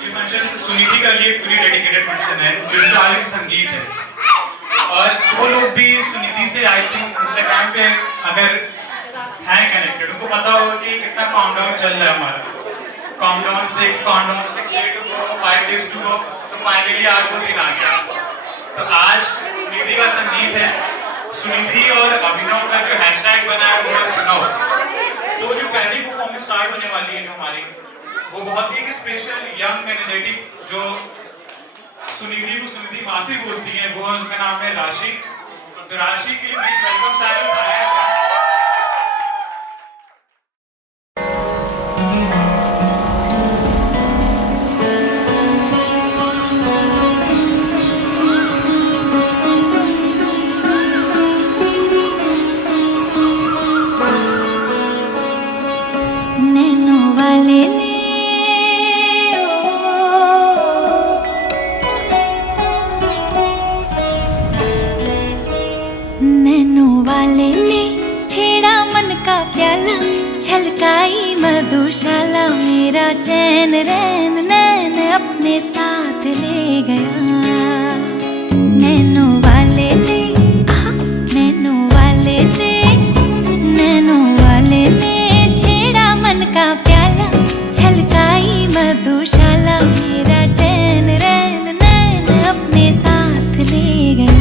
ये फंक्शन सुनिधि का लिए पूरी डेडिकेटेड फंक्शन है, जो साल संगीत है। और वो लोग भी सुनिधि से आई थिंक इंस्टाग्राम पे अगर हैं कनेक्टेड, उनको पता होगा कि कितना काउंटडाउन चल रहा है हमारा। Countdown 6 days to go, 5 days to go, तो फाइनली आज वो दिन आ गया। तो आज सुनिधि का संगीत है। सुनिधि और अभिनव का जो हैशटैग बना है वो है सुनो। तो जो पहली परफॉर्मेंस स्टार्ट होने वाली है जो हमारी, वो बहुत ही स्पेशल यंग एनर्जेटिक, जो सुनिधि को सुनिधि मासी बोलती है, वो उनका नाम है राशि। तो राशि के लिए प्लीज वेलकम साइलेंट। छलकाई मधुशाला मेरा चैन रैन नैन अपने साथ ले गया। नैनों वाले ने नैनों वाले ने नैनों वाले ने छेड़ा मन का प्याला, छलकाई मधुशाला मेरा चैन रैन नैन अपने साथ ले गया।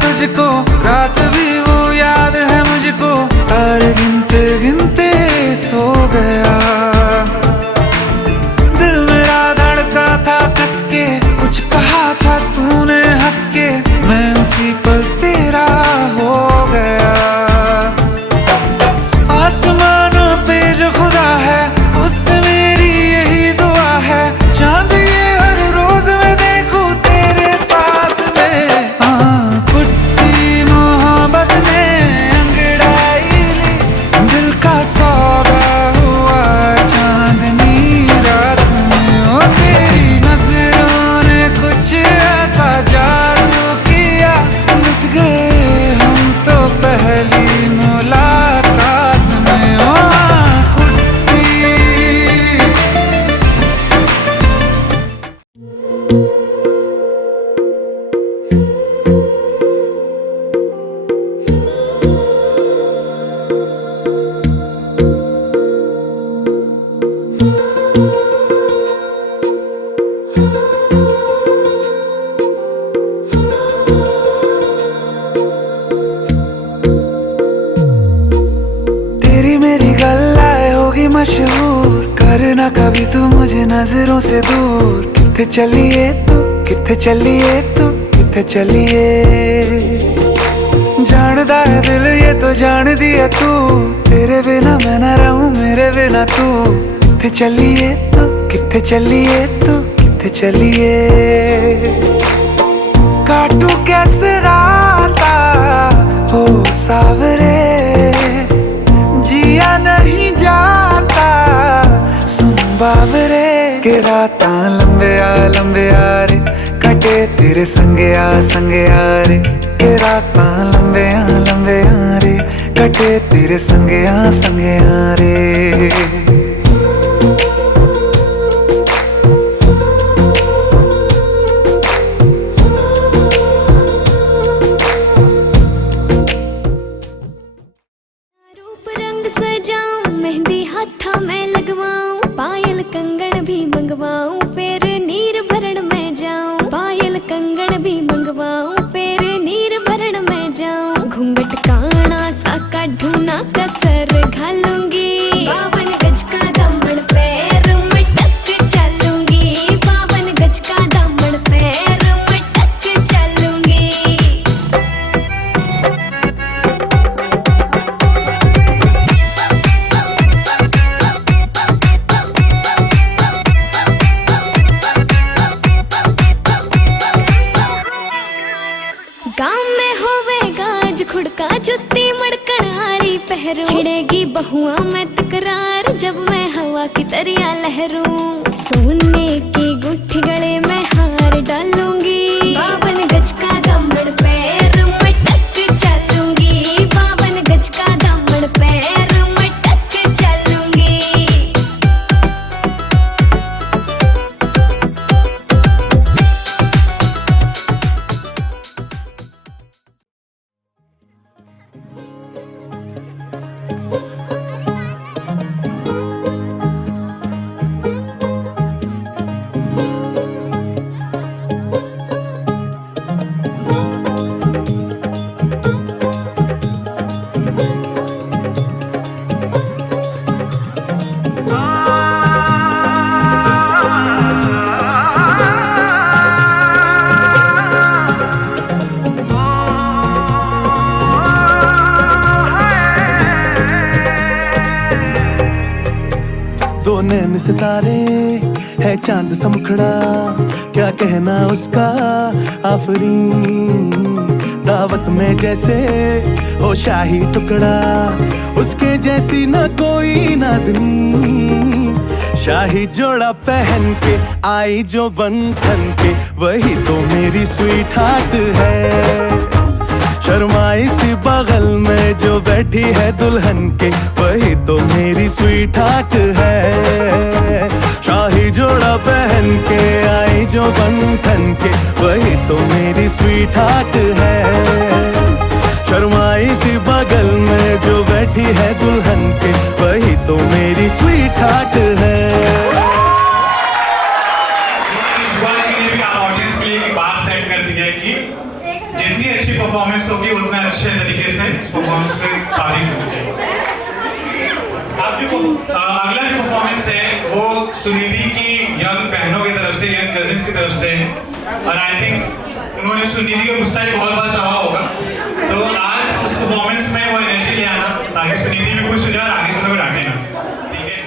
तुझको रात भी वो याद है मुझको, तारे गिनते गिनते सो गया। दिल मेरा धड़का था कस के, कुछ कहा था तूने हंस के, मैं उसी पल तेरा हो गया। आसमानों पे जो खुदा है उससे मेरी यही दुआ है, चांद ये हर रोज मैं देखूं तेरे साथ में। सौदा हुआ चांदनी रात में, ओ तेरी नजरों ने कुछ ऐसा जादू किया, लुट गए हम तो पहली मुलाकात में। ओ मशहूर करना कभी तू मुझे नजरों से दूर। किथे चलिए तू, किथे चलिए तू, किथे चलिए। जानदा है दिल ये तो जान दिया तू, तेरे बिना मैं ना रहूं मेरे बिना तू। किथे चलिए तू, किथे चलिए तू, किथे चलिए। काटू कैसे राता हो सावरे, जिया नहीं जाता सुन बाबरे। के राता लंबे आ रे, कटे तेरे संगे आ रे। के राता लंबे आ रे, कटे तेरे संगे आ रे। मेहंदी हाथा में लगवाऊं, पायल कंगन भी मंगवाऊं, फिर नीर भरण में जाऊं। पायल कंगन भी मंगवाऊं, फिर नीर भरण में जाऊं। घूंघट काना सा काढूं कसर घालूंगी, 52 गज का दामन पैर में टक चलूंगी। 52 गज का दामन पैर में टक चलूंगी। धुआं मैं तकरार जब मैं हवा की तरिया लहरूं सोने की गुट्ठी गले में हार डालूंगी 52 गज का दामन पैर में टक चलूंगी 52 गज का दामन पैर में टक चलूंगी दो नैन सितारे है चांद सा मुखड़ा क्या कहना उसका आफरीन दावत में जैसे हो शाही टुकड़ा उसके जैसी न कोई नाज़नीन शाही जोड़ा पहन के आई जो बंधन के वही तो मेरी स्वीट हार्ट है शर्माई सी बगल में जो बैठी है दुल्हन के वही तो मेरी स्वीट हार्ट है शाही जोड़ा पहन के आई जो बंधन के वही तो मेरी स्वीट हार्ट है शर्माई सी बगल में जो बैठी है दुल्हन के वही तो मेरी स्वीट हार्ट है ऑडियंस के लिए एक बात सेट कर दी है कि जितनी अच्छी परफॉर्मेंस होगी उतना अच्छे तरीके से इस परफॉर्मेंस की तारीफ होनी चाहिए। अब जो अगला जो परफॉर्मेंस है वो सुनिधि की यंग बहनों की तरफ से यंग कजिन्स की तरफ से और आई थिंक उन्होंने सुनिधि का गुस्सा बहुत बार सहा होगा तो आज उस परफॉर्मेंस में वो एनर्जी ले आना ताकि सुनिधि भी खुश हो जाए और आगे चलो भी डांटे ना ठीक है।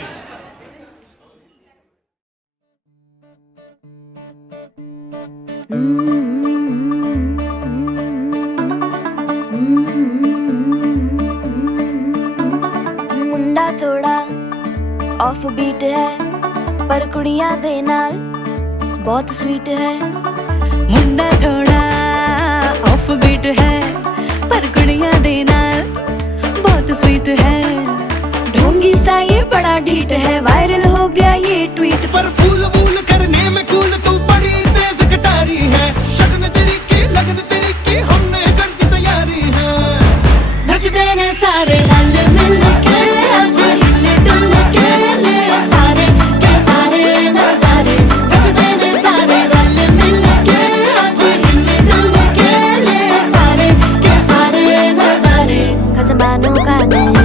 मुंडा थोड़ा ऑफ बीट है पर कुड़ियां दे नाल बहुत स्वीट है मुंडा थोड़ा ऑफ बीट है पर कुड़ियां दे नाल बहुत स्वीट है ढोंगी सा ये बड़ा ढीठ है वायरल हो गया ये ट्वीट पर फूल वूल करने में कूल तू बड़ी तेज कटारी है शगन तेरी की लगन तेरी की हमने कर दी तैयारी है नचते ने सारे रल मिल के आज हिले डुल के ले सारे के सारे नजारे नचते ने सारे रल मिल के आज हिले डुल के ले सारे के सारे नजारे खसमानों का नहीं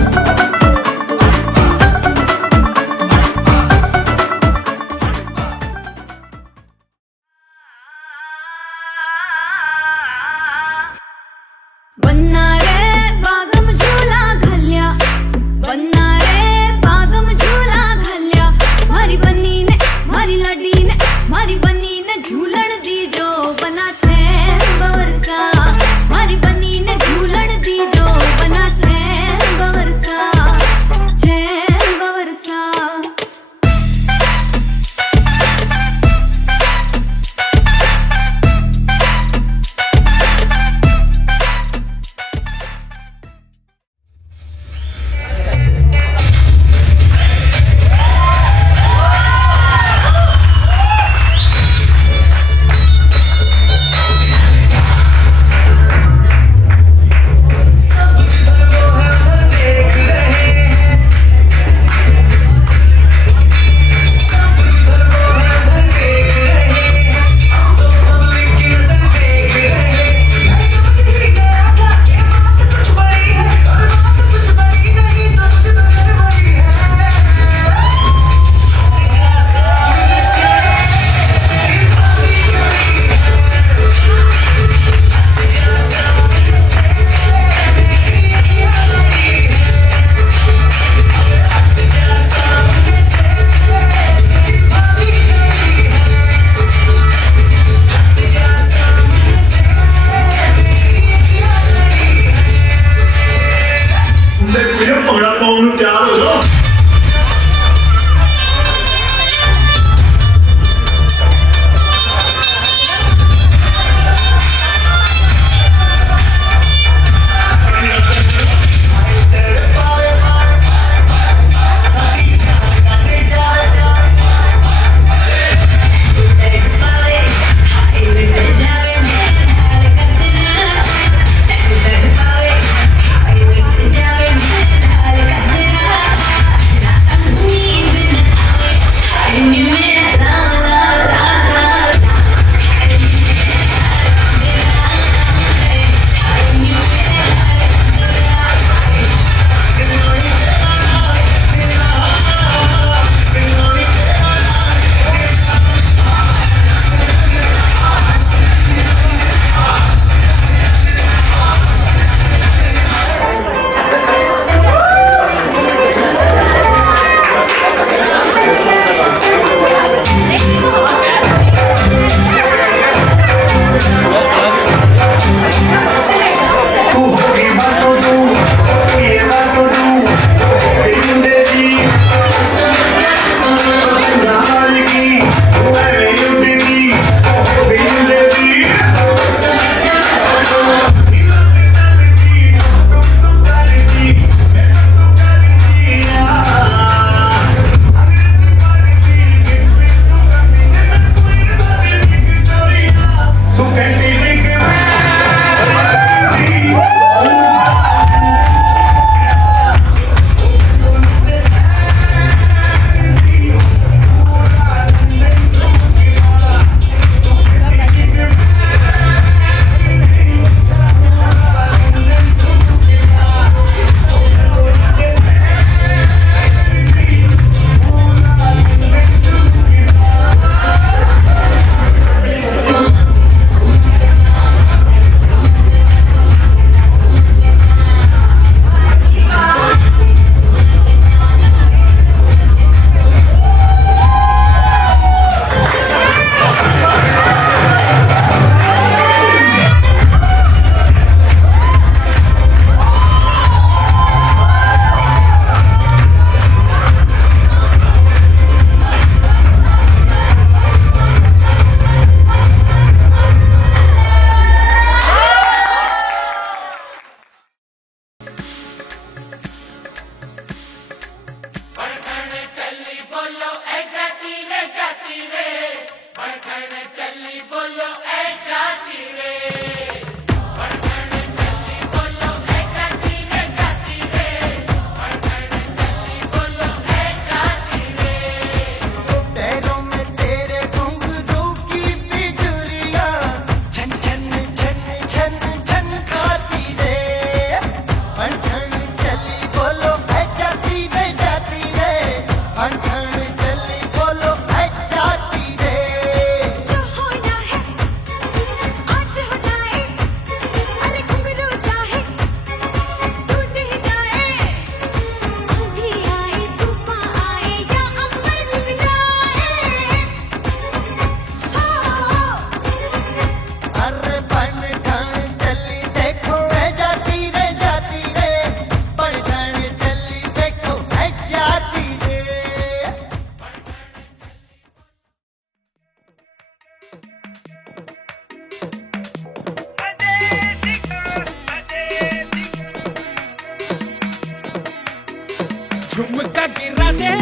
का गिरा दे,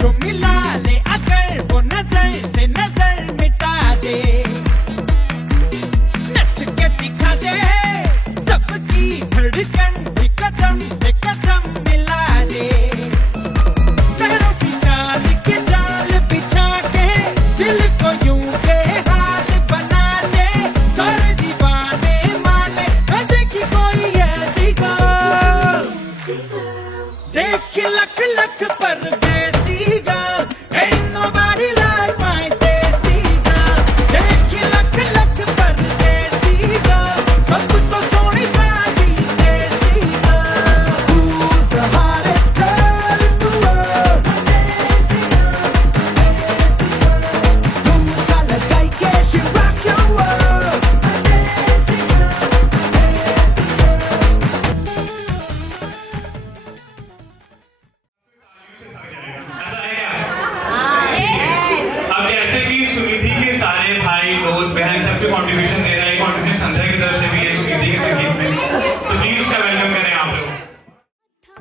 जो मिला ले अगर वो नजर से नजर मिटा दे, नच के दिखा दे सबकी धड़कन भी कदम से कदम मिला दे, लहरों की चाल के जाल बिछा के दिल को यूं बेहाल बना दे, सारे दीवाने माने न देखी कोई ऐसी गाल, देख लख लख परदेसी गाल, ain't nobody like my देसी गाल, देख लख लख परदेसी गाल, सब तो सोनी सादी देसी गाल, who's the hottest girl in the world, ठुमका लगाई के she rock your world, ऐसा है क्या? अब जैसे कि सुनिधि के सारे भाई दोस्त बहन सबके कंट्रीब्यूशन दे रहा है, कंट्रीब्यूशन संध्या की तरफ से भी है सुनिधि के संगीत में, तो प्लीज उसका वेलकम करें आप लोग।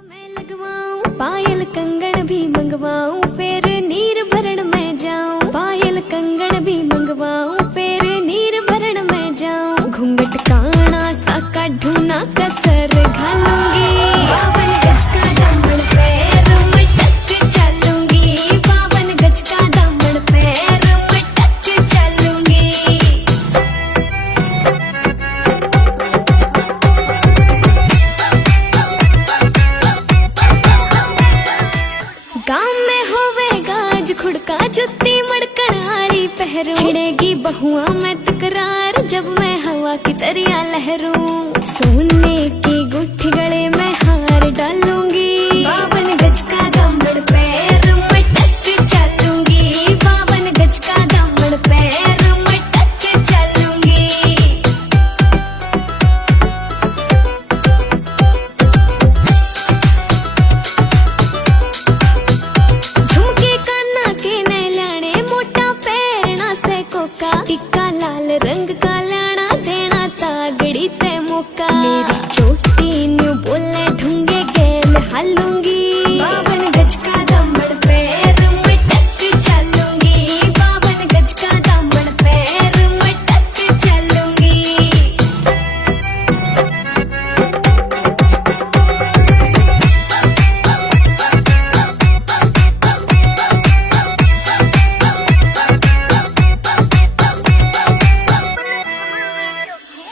मैं लगवाऊं पायल कंगन भी मंगवाऊं, फिर नीर भरण में जाऊं, पायल कंगन भी मंगवाऊं, फिर नीर भरण में जाऊं, घूंघट काना सा का ढूना कसर घालूंगी, बावन गज का दामन पैर मटक चलूंगी, बावन गज का दामन पैर मटक चलूंगी। गाँव में होवेगा आज खुड़का जुत्ती मड़कण आली पहरू, छिड़ेगी बहुआ में तकरार जब मैं हवा की तरिया लहरूं, सोने की गुट्ठी गले में हार डालूंगी, बावन गज का दामन पैर मटक चलूंगी, बावन गज का दामन पैर मटक चलूंगी। झुमके काना के ने लाने मोटा पैरना से कोका, टिक्का लाल रंग का लाना देना तागड़ी ते मौका, मेरी चोटी न्यू बोले ढूंगे गेल हालूंगी, बावन गज का दामन पैर मटक चलूंगी, बावन गज का दामन पैर मटक चलूंगी।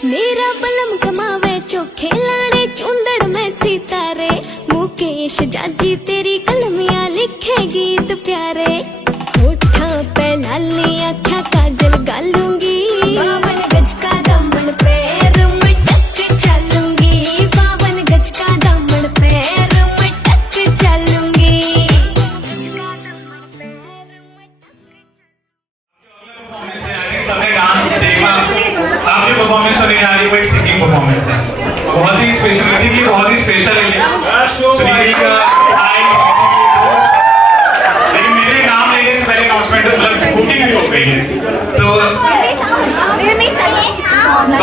मेरा बलम कमावे चोखे लाड़े चुंदड़ में सितारे, मुकेश जाजी तेरी कलमियां लिखे गीत प्यारे, होठा पे लाली आँखा काजल गालूंगी, बावन गज का दामन पैर मटक चलूंगी, बावन गज का दामन पैर मटक चलूंगी। परफॉर्मेंस है, आई थिंक सबने डांस देखा, आप जो परफॉर्मेंस सुनने जा रही है वो एक सिंगिंग परफॉर्मेंस है, बहुत ही स्पेशल, सुनिधि के लिए बहुत ही स्पेशल है ये, सुनिधि का भाई, लेकिन मेरे नाम लेने से पहले अनाउंसमेंट मतलब वोटिंग भी हो गई है, तो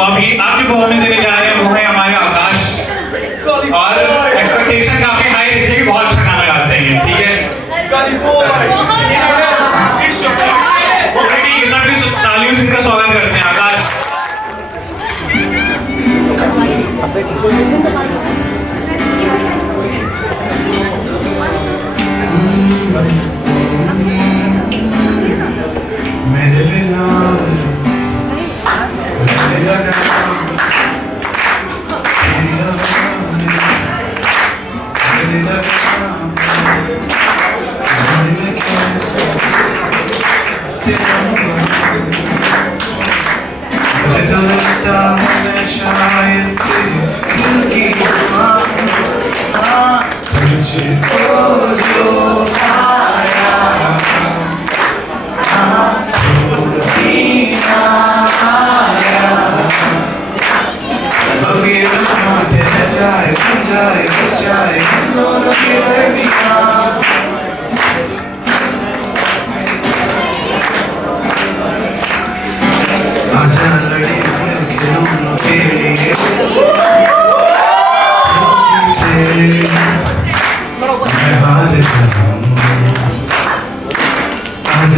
अभी आप जो परफॉर्मेंस देने जा रहे हैं वो है हमारे आकाश, और एक्सपेक्टेशन काफी हाई रखिए, बहुत अच्छा गाना गाते हैं, ठीक है? ऑलरेडी ये सब भी तालियों से इनका स्वागत करते हैं आकाश। मेरे बिना रहेगा क्या? तेरी आवाज़ में रहेगा क्या? जाने में कैसे तेरा मुबारक, मुझे तो लगता है मैं शायद तेरे दिल की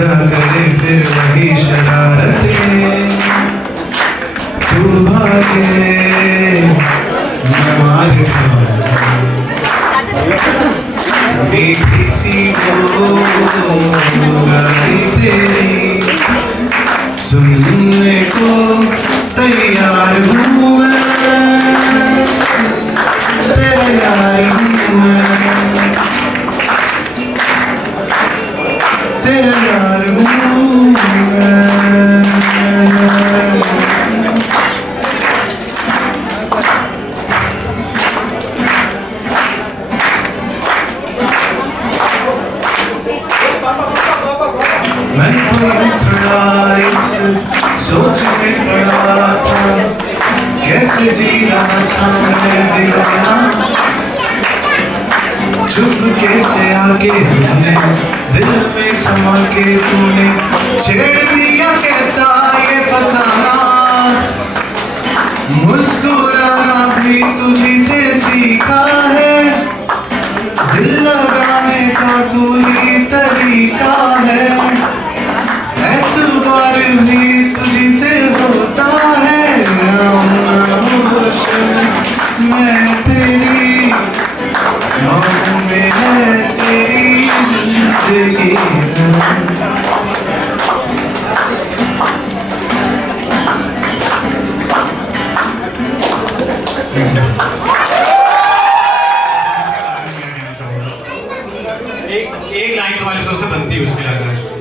किया करे फिर वही शरारतें, तू भागे मैं मार मीठी सी वो गाली तेरी सुनने को तैयार हूँ मैं, तेरा यार हूँ मैं, तेरा यार हूँ मैं। मैं तो खड़ा इस सोच में पड़ा था, कैसे जी रहा था मैं दीवाना, चुप कैसे आके तूने दिल में समा के तूने छेड़ दिया कैसा ये फसाना, मुस्कुराना भी तुझी से सीखा है, दिल लगाने का तू ही तरीका है, एतबार भी तुझी से होता है, मैं तेरी नाम में है तेरी जिंदगी एक लाइन तुम्हारी सोच से बनती है उसके लग रहा है।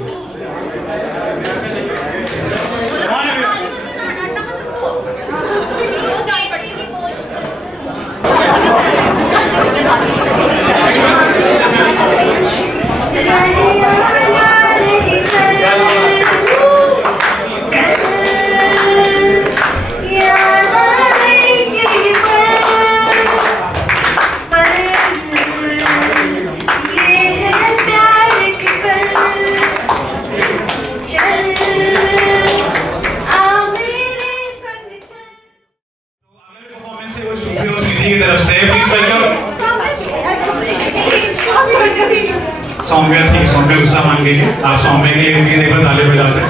की तरफ से प्लीज वेलकम सौम्या थी, सौम्या गुस्सा मान गई है। आप सौम्या के लिए प्लीज एक बार ताली बजाते हैं।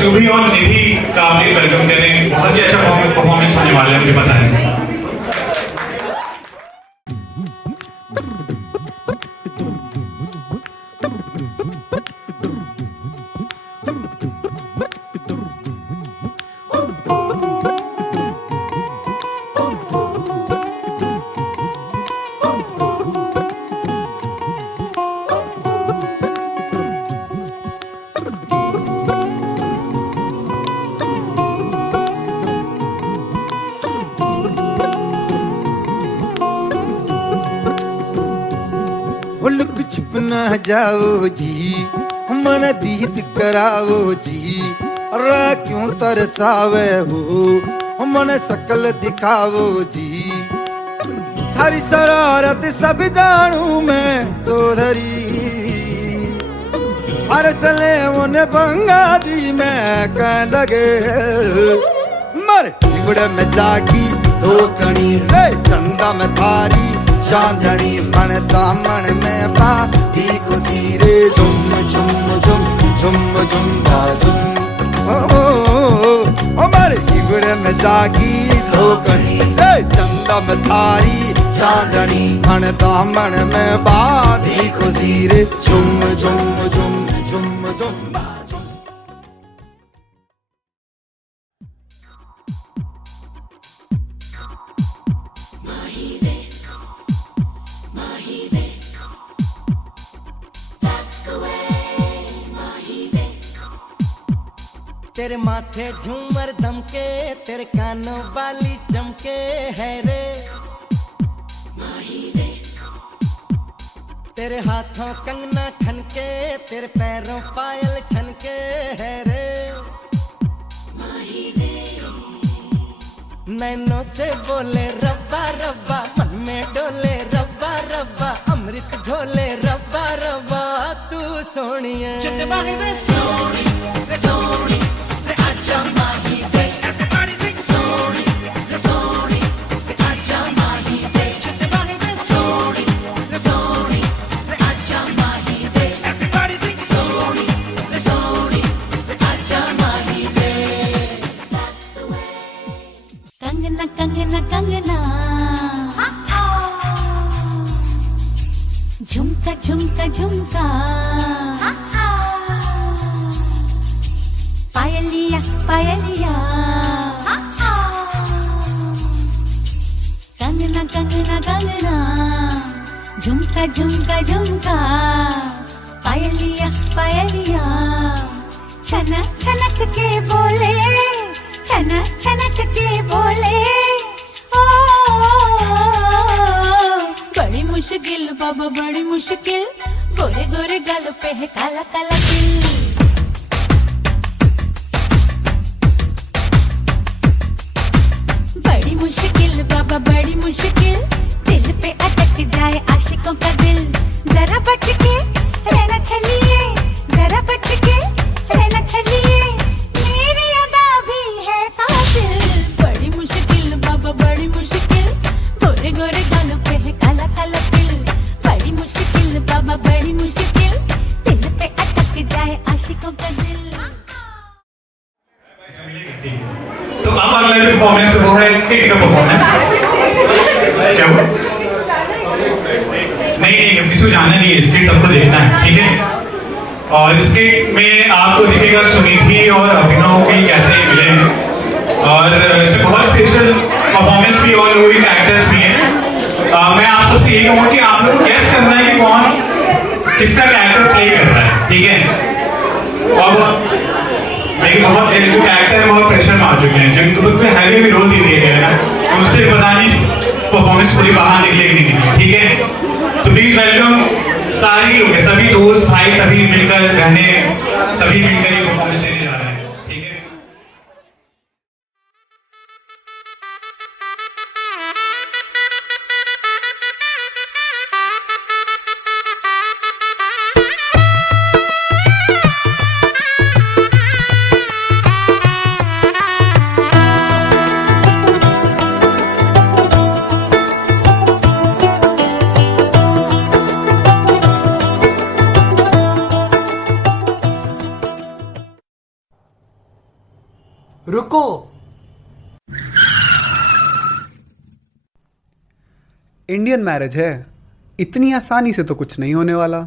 शुभी और निधि का प्लीज वेलकम करें। बहुत ही अच्छा परफॉर्मेंस होने वाला है, मुझे पता है। लुक छुप ना जाओ जी, मन दीद कराओ जी, रा क्यों तरसावे हो मन सकल दिखाओ जी। थारी शरारत सब जानू मैं चौधरी, हर सले उन्हें बंगा दी मैं कह लगे मर बिगड़ में जागी धोकनी रे चंदा में थारी चांदनी मन दामन में बाती खुशी रे झुम झुम झुम झुम झुम झुम ओ मारे बिगड़ में जागी धोकनी रे चंदा में थारी चांदनी मन दामन में बाती खुशी रे झुम झुम झुम झुम झुम। तेरे माथे झूमर दमके, तेरे कानों वाली चमके है रे, तेरे हाथों कंगना खनके, तेरे पैरों पायल छनके है रे। नैनों से बोले रब्बा रब्बा, मन में डोले रब्बा रब्बा, अमृत घोले रब्बा रब्बा, तू सोनिए सोनी सोनी आजा माही वे, everybody sing sorry sorry आजा माही वे, sorry sorry झुमका झुमका झुमका पायलिया पायलिया कंगना कंगना कंगना झुमका झुमका झुमका पायलिया पायलिया छनक छनक के बोले छनक छनक के बोले ओ बड़ी मुश्किल बाबा बड़ी मुश्किल गोरे गोरे गालों पे है काला काला तिल बड़ी मुश्किल बाबा बड़ी मुश्किल दिल पे अटक जाए आशिकों का दिल जरा बच के रहना चलिए जरा बच के रहना चलिए मेरी अदा भी है कातिल बड़ी मुश्किल बाबा बड़ी मुश्किल गोरे गोरे गालों पे है काला काला तिल बड़ी मुश्किल बाबा बड़ी मुश्किल दिल पे अटक जाए आशिकों का दिल तो अब अगला जो परफॉर्मेंस वो है स्किट का परफॉर्मेंस। क्या हुआ? नहीं किसी को जाना नहीं है, स्किट सबको देखना है, ठीक है। और स्किट में आपको दिखेगा सुनिधि और अभिनव की कैसे मिले हैं और इससे बहुत स्पेशल परफॉर्मेंस भी और लोग कैरेक्टर्स भी हैं। मैं आप सबसे यही कहूँगा कि आप लोग को गेस करना है कि कौन किसका कैरेक्टर प्ले कर रहा है, ठीक है। और लेकिन बहुत जो कैरेक्टर है बहुत प्रेशर में आ चुके हैं जिनको हैवी भी रोल दे दिए गए हैं तो मुझसे पता नहीं परफॉर्मेंस पूरी बाहर निकलेगी नहीं, ठीक है। तो प्लीज वेलकम सारे लोग सभी दोस्त भाई सभी मिलकर रहने सभी मिलकर ये परफॉर्मेंस देने जा रहे हैं, ठीक है। रुको, इंडियन मैरिज है, इतनी आसानी से तो कुछ नहीं होने वाला।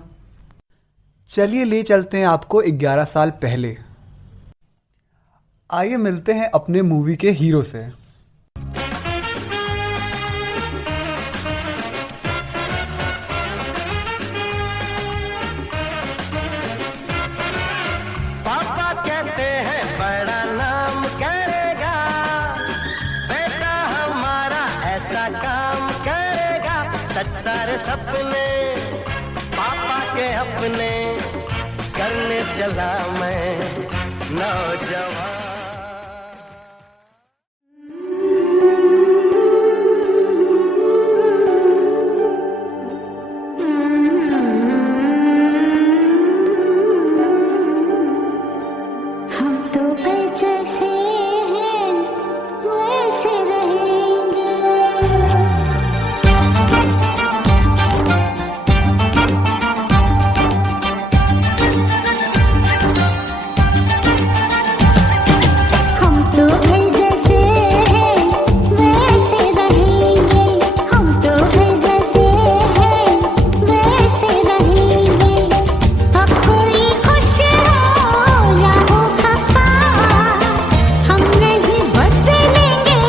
चलिए ले चलते हैं आपको 11 साल पहले। आइए मिलते हैं अपने मूवी के हीरो से। पापा कहते हैं बड़ा नाम करेगा बेटा हमारा ऐसा काम करेगा सच सारे सपने पापा के अपने करने चला मैं नौजवान। हम तो जैसे हैं वैसे रहेंगे। हम तो जैसे हैं वैसे रहेंगे। हम तो जैसे हैं वैसे रहेंगे। अब कोई खुश हो या हो खफा हम नहीं बदलेंगे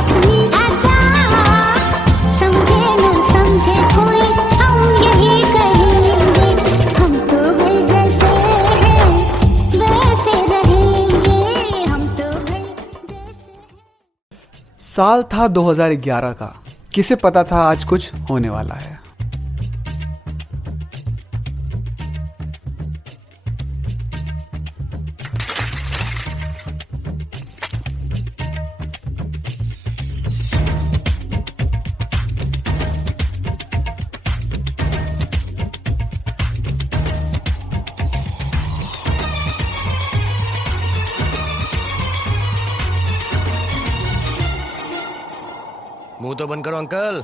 अपनी अदा। समझे न समझे कोई हम यही कहेंगे। हम तो जैसे हैं वैसे रहेंगे। हम तो जैसे साल था 2011 का, किसे पता था आज कुछ होने वाला है। मुंह तो बंद करो अंकल।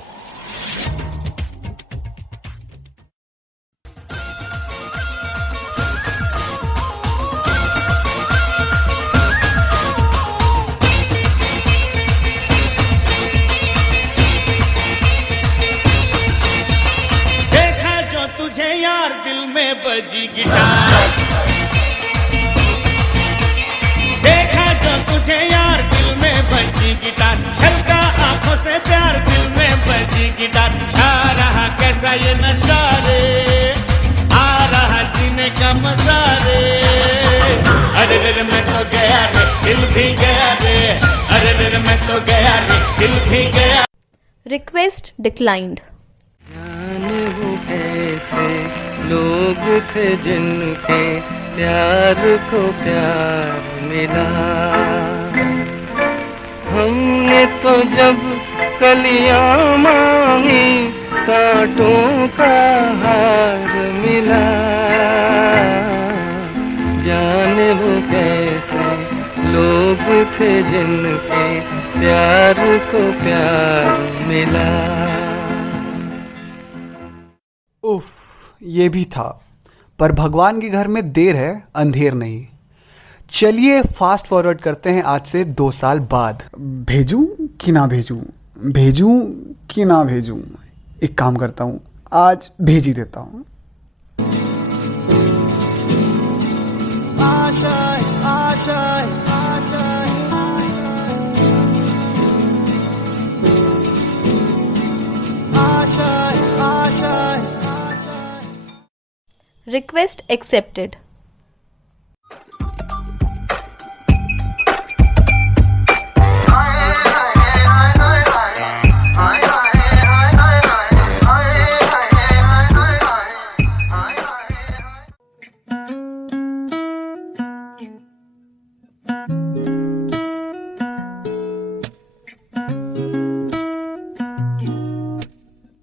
देखा जो तुझे यार दिल में बजी गिटार, देखा जो तुझे यार दिल में बजी गिटार, छलका आंखों से प्यार दिल में बजी गिटार, छा रहा कैसा ये नशा रे, आ रहा जीने का मजा रे, अरे रे मैं तो गया रे, दिल भी गया रे, अरे रे मैं तो गया रे, दिल भी गया। Request declined. जाने वो कैसे लोग थे जिनके प्यार को प्यार मिला, हमने तो जब कलियां मांगी कांटों का हार मिला, जाने वो कैसे लोग थे जिनके प्यार को प्यार मिला। उफ, ये भी था, पर भगवान के घर में देर है अंधेर नहीं। चलिए फास्ट फॉरवर्ड करते हैं आज से 2 साल बाद। भेजूं कि ना भेजूं, भेजूं कि ना भेजूं, एक काम करता हूँ आज भेज ही देता हूँ। Request accepted.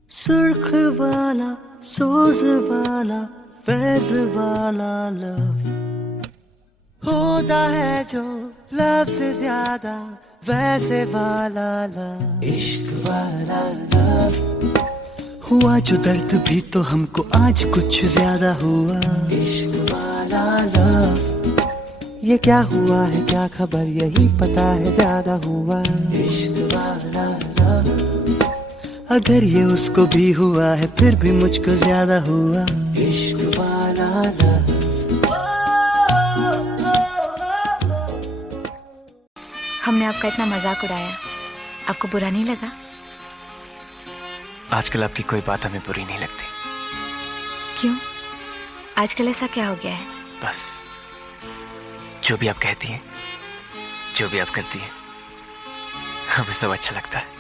सुर्ख वाला सोज वाला फैज वाला लव होता है जो लव से ज्यादा वैसे वाला लव, इश्क वाला लव हुआ जो दर्द भी तो हमको आज कुछ ज्यादा हुआ, इश्क वाला लव ये क्या हुआ है क्या खबर यही पता है ज्यादा हुआ, इश्क वाला लव अगर ये उसको भी हुआ है फिर भी मुझको ज्यादा हुआ, इश्क वाला लव। हमने आपका इतना मजाक उड़ाया, आपको बुरा नहीं लगा? आजकल आपकी कोई बात हमें बुरी नहीं लगती। क्यों? आजकल ऐसा क्या हो गया है? बस जो भी आप कहती हैं, जो भी आप करती हैं, हमें सब अच्छा लगता है।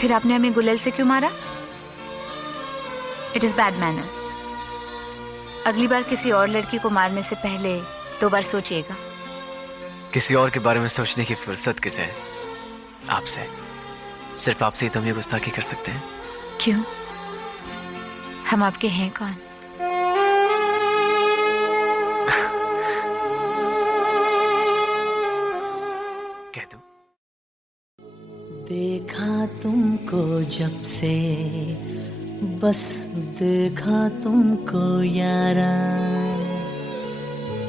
फिर आपने हमें गुलेल से क्यों मारा? It is bad manners. अगली बार किसी और लड़की को मारने से पहले 2 बार सोचिएगा। किसी और के बारे में सोचने की फुर्सत किसे है? आपसे। सिर्फ आपसे ही तो हम ये गुस्ताखी कर सकते हैं। क्यों? हम आपके हैं कौन? कह दूं? देखा तुमको जब से बस देखा तुमको यारा,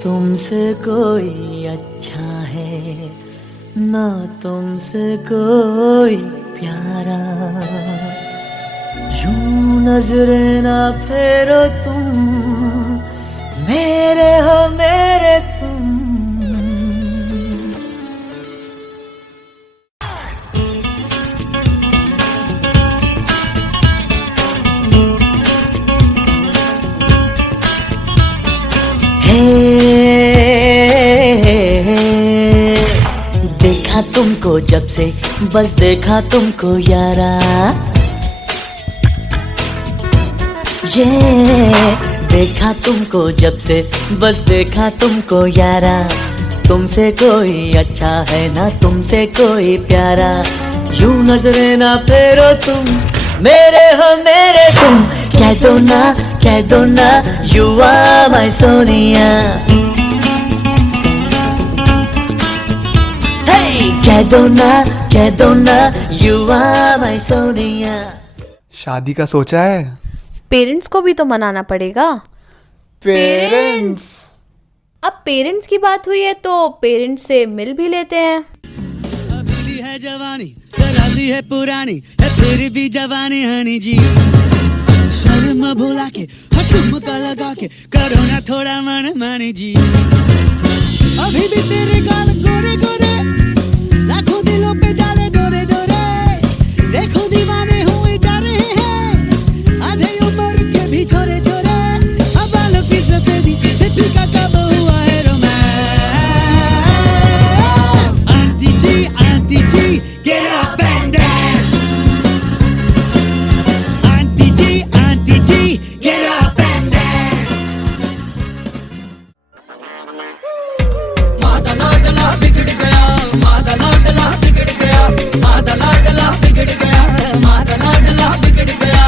तुमसे कोई अच्छा है ना तुमसे कोई प्यारा, यूं नजरें ना फेरो तुम, मेरे हो मेरे तुम। देखा तुमको जब से बस देखा तुमको यारा, ये देखा तुमको जब से बस देखा तुमको यारा, तुमसे कोई अच्छा है ना तुमसे कोई प्यारा, यूं नजरें ना फेरो तुम, मेरे हो मेरे तुम, कह दो ना यू आर माय सोनिया, कह दो ना यू आर माय सोनिया। शादी का सोचा है? पेरेंट्स को भी तो मनाना पड़ेगा। पेरेंट्स? अब पेरेंट्स की बात हुई है तो पेरेंट्स से मिल भी लेते हैं। मिली है जवानी जरा सी है पुरानी है फिर भी जवानी हनी जी शर्म भुला के ठुमका लगा के करो ना थोड़ा मन मानी जी अभी भी तेरे गाल गोरे गोरे लाखों दिलों पे डाले डोरे डोरे देखो दीवाने हुए जा रहे हैं आधे उम्र के भी छोरे छोरे अब बालों की सफेदी से फीका कब हुआ है romance aunty ji get up and dance aunty ji get up and dance मादा लाडला बिगड़ गया मादा लाडला बिगड़ गया मादा लाडला बिगड़ गया मादा लाडला बिगड़ गया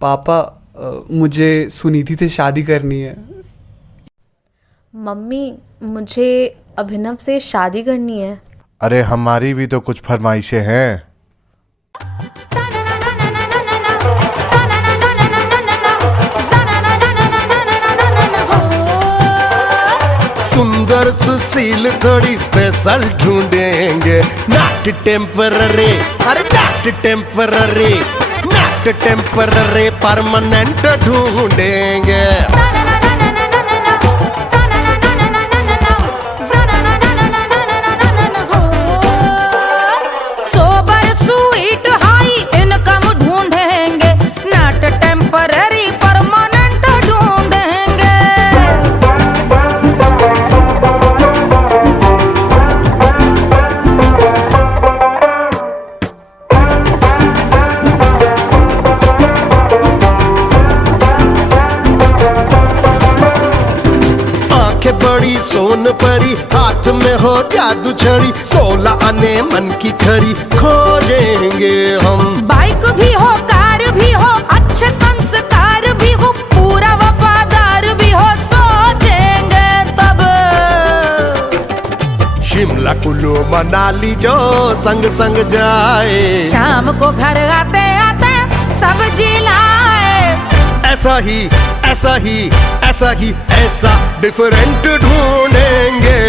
पापा मुझे सुनीति से शादी करनी है। मम्मी मुझे अभिनव से शादी करनी है। अरे हमारी भी तो कुछ फरमाइशें हैं। सुंदर सुशील थोड़ी स्पेशल ढूंढेंगे नॉट टेम्पररी अरे not temporary not temporary permanent ढूंढेंगे सोबर स्वीट हाई इनकम ढूंढेंगे नॉट टेम्पररी परमानेंट ढूंढेंगे आंखें बड़ी सोन परी हाथ में हो जादू छड़ी 16 आने मन की खरी खोजेंगे हम बाइक भी हो कार भी हो अच्छे संस्कार भी हो पूरा वफादार भी हो सोचेंगे तब शिमला कुल्लू मनाली जो संग संग जाए शाम को घर आते आते सब्जी लाए ऐसा ही ऐसा ही ऐसा ही ऐसा डिफरेंट ढूंढेंगे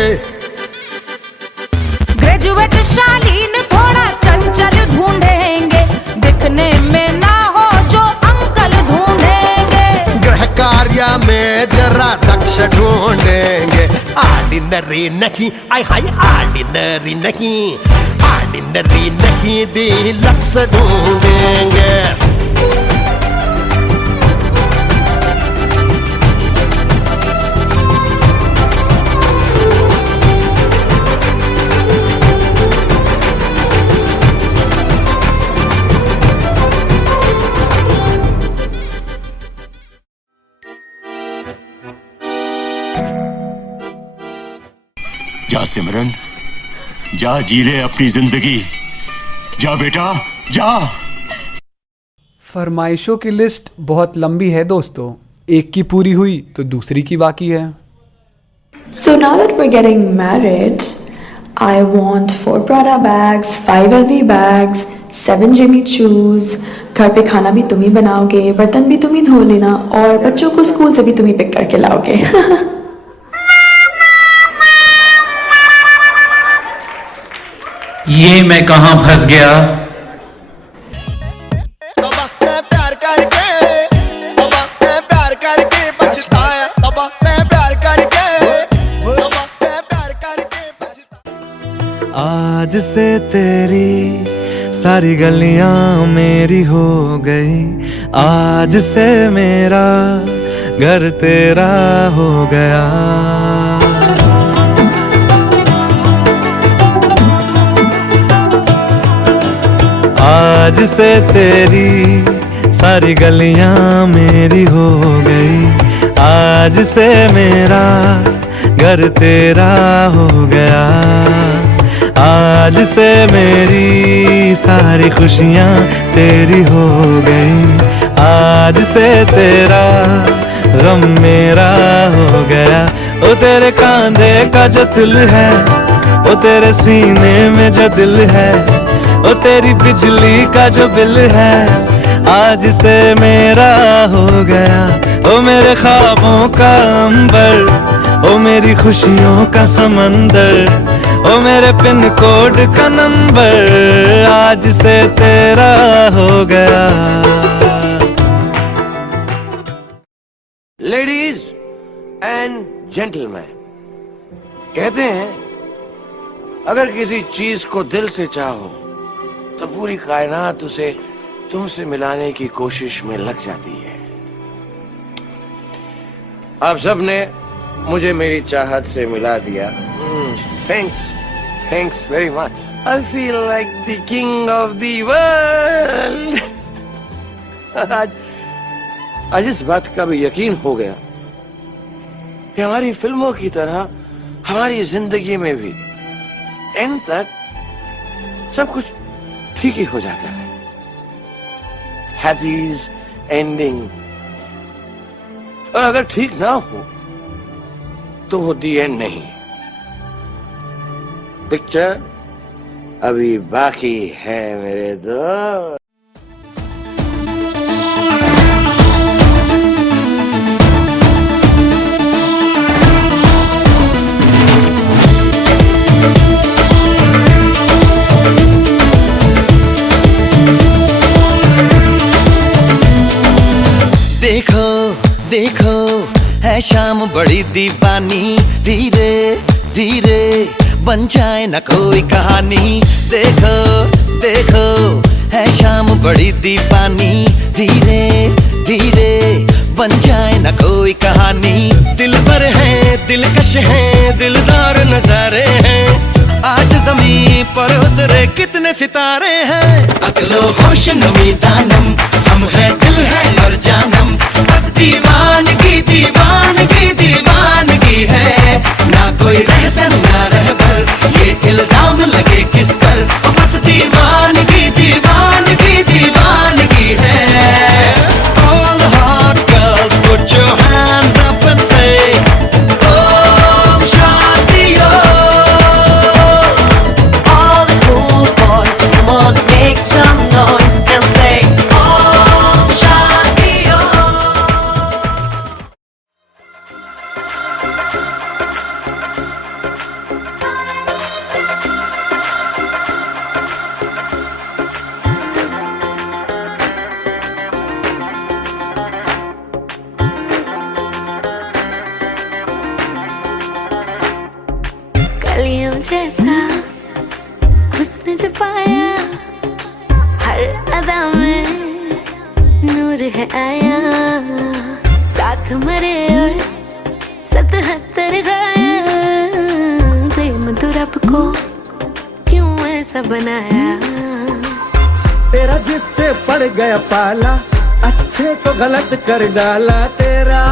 ग्रेजुएट शालीन थोड़ा चंचल ढूंढेंगे दिखने में ना हो जो अंकल ढूंढेंगे गृह कार्य में जरा दक्ष ढूंढेंगे ऑर्डिनरी नहीं आई हाई ऑर्डिनरी नहीं डीलक्स ढूंढेंगे जा सिमरन जा जी ले अपनी जिंदगी जा बेटा जा। फरमाइशों की लिस्ट बहुत लंबी है दोस्तों, एक की पूरी हुई तो दूसरी की बाकी है। So now that we're getting married, I want 4 Prada bags, 5 LV bags, 7 Jimmy Choos. घर पे खाना भी तुम ही बनाओगे, बर्तन भी तुम ही धो लेना और बच्चों को स्कूल से भी तुम ही पिक करके लाओगे। ये मैं कहाँ फंस गया। आज से तेरी सारी गलियां मेरी हो गई, आज से मेरा घर तेरा हो गया। आज से तेरी सारी गलियां मेरी हो गई, आज से मेरा घर तेरा हो गया, आज से मेरी सारी खुशियां तेरी हो गई, आज से तेरा गम मेरा हो गया। ओ तेरे कांधे का जो दिल है, ओ तेरे सीने में जो दिल है, ओ तेरी बिजली का जो बिल है, आज से मेरा हो गया। ओ मेरे ख्वाबों का अंबर, ओ मेरी खुशियों का समंदर, ओ मेरे पिन कोड का नंबर, आज से तेरा हो गया। लेडीज एंड जेंटलमैन, कहते हैं अगर किसी चीज को दिल से चाहो तो पूरी कायनात उसे तुमसे मिलाने की कोशिश में लग जाती है। आप सब ने मुझे मेरी चाहत से मिला दिया। Thanks very much. I feel like the king of the world. आज इस बात का भी यकीन हो गया कि हमारी फिल्मों की तरह हमारी जिंदगी में भी एंड तक सब कुछ ठीक ही हो जाता है। हैप्पीज एंडिंग। और अगर ठीक ना हो तो वो दी एंड नहीं, पिक्चर अभी बाकी है मेरे दोस्त। देखो देखो है शाम बड़ी दीवानी, धीरे धीरे बन जाए न कोई कहानी। देखो देखो है शाम बड़ी दीवानी, धीरे धीरे बन जाए न कोई कहानी। दिल पर है दिलकश है दिलदार नजारे हैं, आज जमीन पर उतरे कितने सितारे हैं। अकलो होश नमी दानम, हम है दिल है और जानम, बस दीवानगी दीवानगी दीवानगी है। ना कोई रहसन ना रहबर, ये इल्जाम लगे किस पर, बस दीवानगी दीवानगी दीवानगी है। All the hot girls put your hands up and say Om Shanti Om. All the cool boys, come on, make some noise and say Om Shanti Om. कलियों जैसा हुस्न जो पाया, हर अदा में नूर है आया। साथ मरे और 77 घायल, प्रेम तो रब को क्यों ऐसा बनाया। तेरा जिससे पड़ गया पाला, अच्छे को गलत कर डाला। तेरा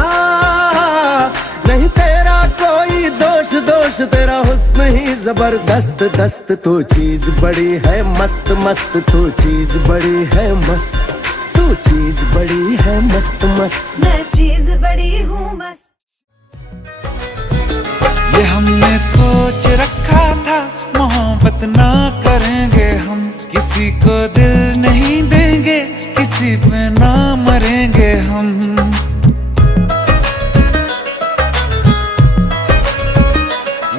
नहीं तेरा कोई दोष, दोष तेरा हुस्न ही जबरदस्त दस्त। तू चीज बड़ी है मस्त मस्त, तू चीज बड़ी है मस्त, तू चीज बड़ी है मस्त मस्त। मैं चीज बड़ी हूँ मस्त। ये हमने सोच रखा था मोहब्बत ना करेंगे हम, किसी को दिल नहीं देंगे, किसी पे ना मरेंगे हम।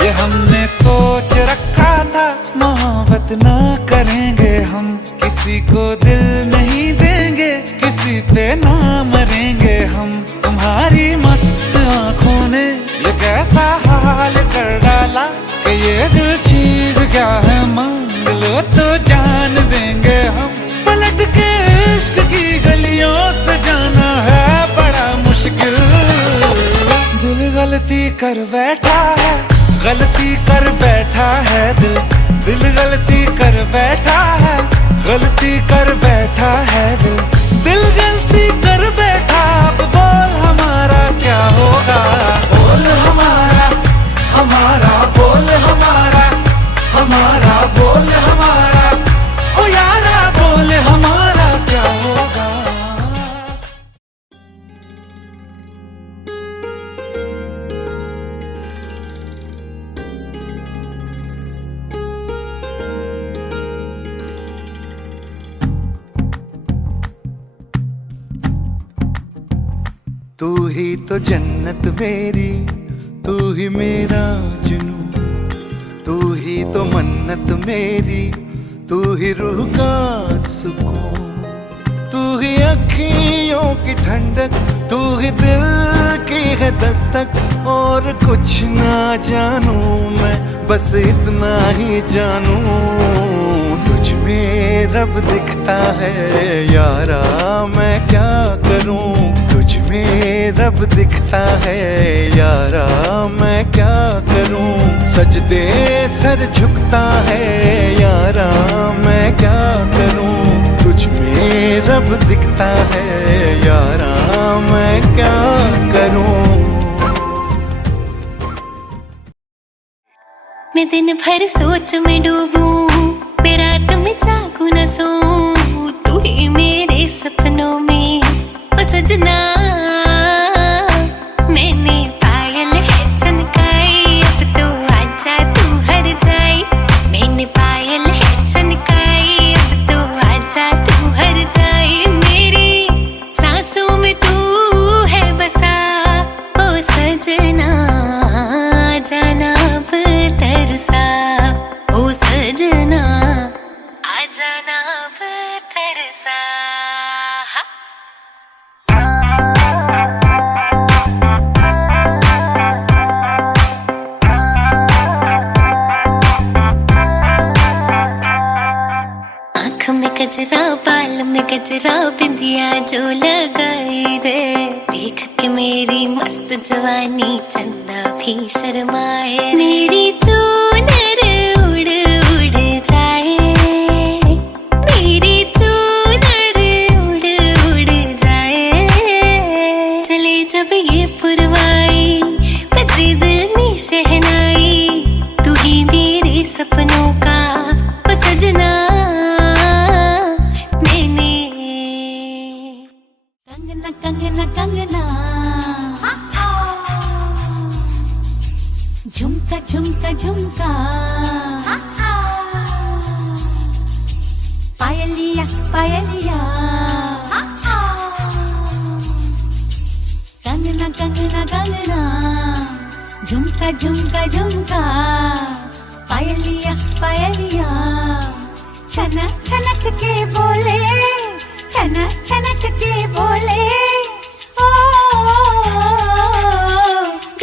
ये हमने सोच रखा था मोहब्बत ना करेंगे हम, किसी को दिल नहीं देंगे, किसी पे ना मरेंगे हम। तुम्हारी मस्त आंखों ने ये कैसा हाल कर डाला कि ये दिल चीज क्या है मांग लो तो जान देंगे हम। पलट के इश्क की गलियों से जाना है बड़ा मुश्किल। दिल गलती कर बैठा है, गलती कर बैठा है दिल, दिल गलती कर बैठा है, गलती कर बैठा है दिल, दिल गलती कर बैठा, अब बोल हमारा क्या होगा। बोल हमारा, हमारा बोल हमारा, हमारा बोल हमारा, ओ यारा बोल हमारा क्या होगा। तू ही तो जन्नत मेरी, तू ही मेरा जुनू, तू ही तो मन्नत मेरी, तू ही रूह का सुकून, तू ही अखियों की ठंडक, तू ही दिल की है दस्तक। और कुछ ना जानू मैं, बस इतना ही जानू, तुझ में रब दिखता है यारा, मैं क्या करूं। तुझ में रब दिखता है यारा, मैं क्या करूं। सजदे सर झुकता है यारा, मैं क्या करूं। तुझ में रब दिखता है यारा, मैं क्या करूं। मैं दिन भर सोच में डूबूं, मैं रात में जागूं न सोऊं, तू ही मेरे सपनों में ओ सजना। मैंने पायल है चनकाई, अब तो आजा तू हर जाई। मैंने पायल है चनकाई, अब तो आजा तू हर जाई। मेरी सांसों में तू है बसा ओ सजना, जाना अब तरसा ओ सजना, आ जाना अब तरसा। आँख में गजरा, बाल में गजरा, बिंदिया जो लगाई रे, देख के मेरी मस्त जवानी चंदा भी शर्माए। मेरी चूनर उड़ उड़ जाए, मेरी चूनर उड़ उड़ जाए। चले जब ये पुरवाई, बजे दिल में शहनाई, तू ही मेरे सपनों का ओ सजना। मैंने कंगना कंगना कंगना, झुमका झुमका झुमका, पायलिया पायलिया, कंगना कंगना कंगना, झुमका झुमका झुमका, पायलिया पायलिया। छनक छनक के बोले, छनक छनक के बोले, ओ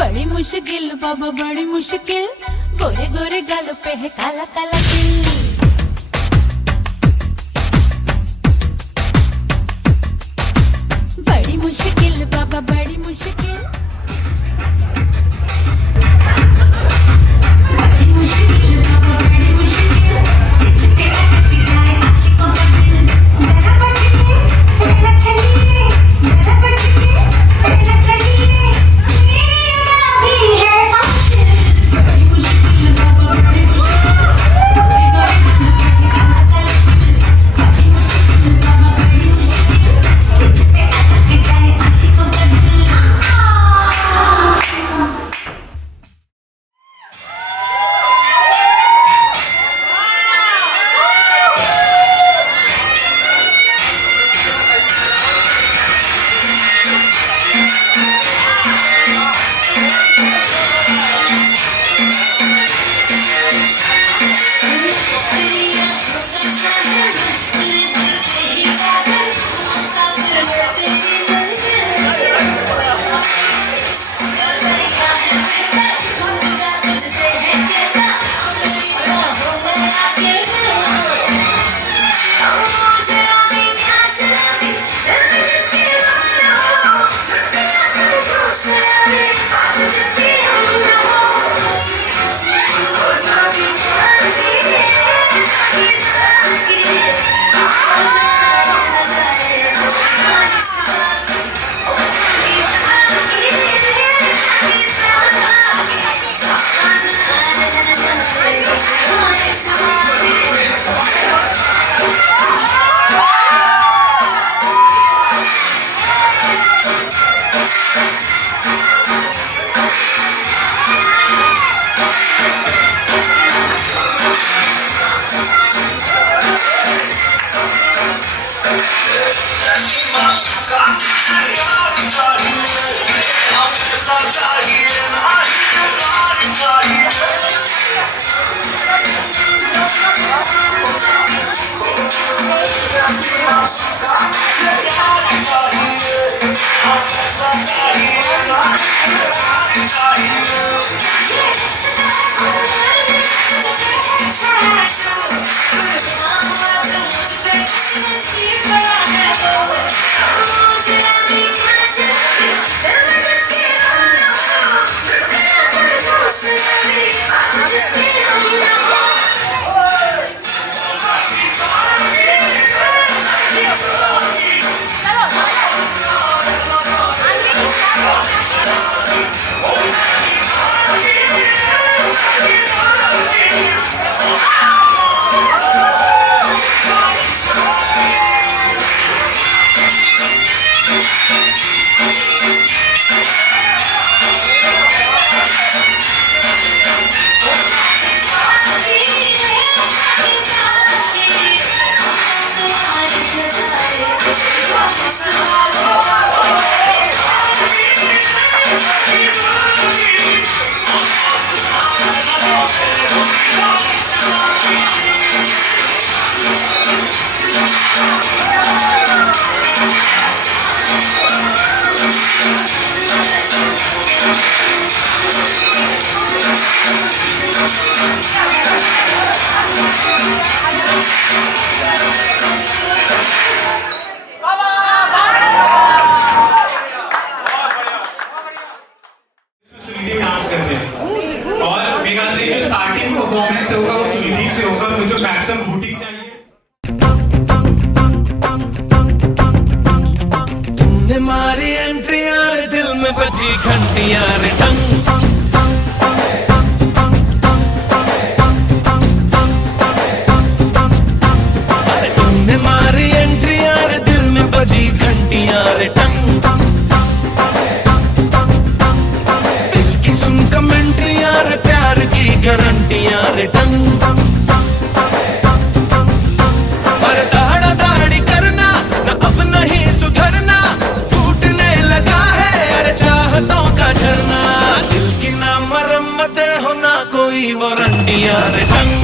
बड़ी मुश्किल बाबा बड़ी मुश्किल, गोरे गोरे गालों पे है काला काला दिल। बड़ी मुश्किल बाबा बड़ी मुश्किल, बड़ी मुश्किल बाबा बड़ी मुश्किल, तेरा कट जाए आशिकों का दिल। जरा बच के रहना चलिए, जरा बच के रहना चलिए, मेरी अदा भी है मुश्किल। बड़ी मुश्किल बाबा बड़ी मुश्किल, गोरे गोरे परफॉर्मेंस से होगा वो सुनिधि से होगा। मुझे मैक्सिमम बूटी चाहिए। तूने मारी एंट्री यार दिल में बजी घंटी यार टंग तूने मारी एंट्री यार दिल में बजी घंटी यार टंग दिल की सुन कमेंट्री यार प्यार की गारंटी यार टंग पर दाड़ा दाड़ी करना न अब नहीं सुधरना टूटने लगा है यार चाहतों का झरना दिल की ना मरम्मत हो ना कोई वारंटी यार टंग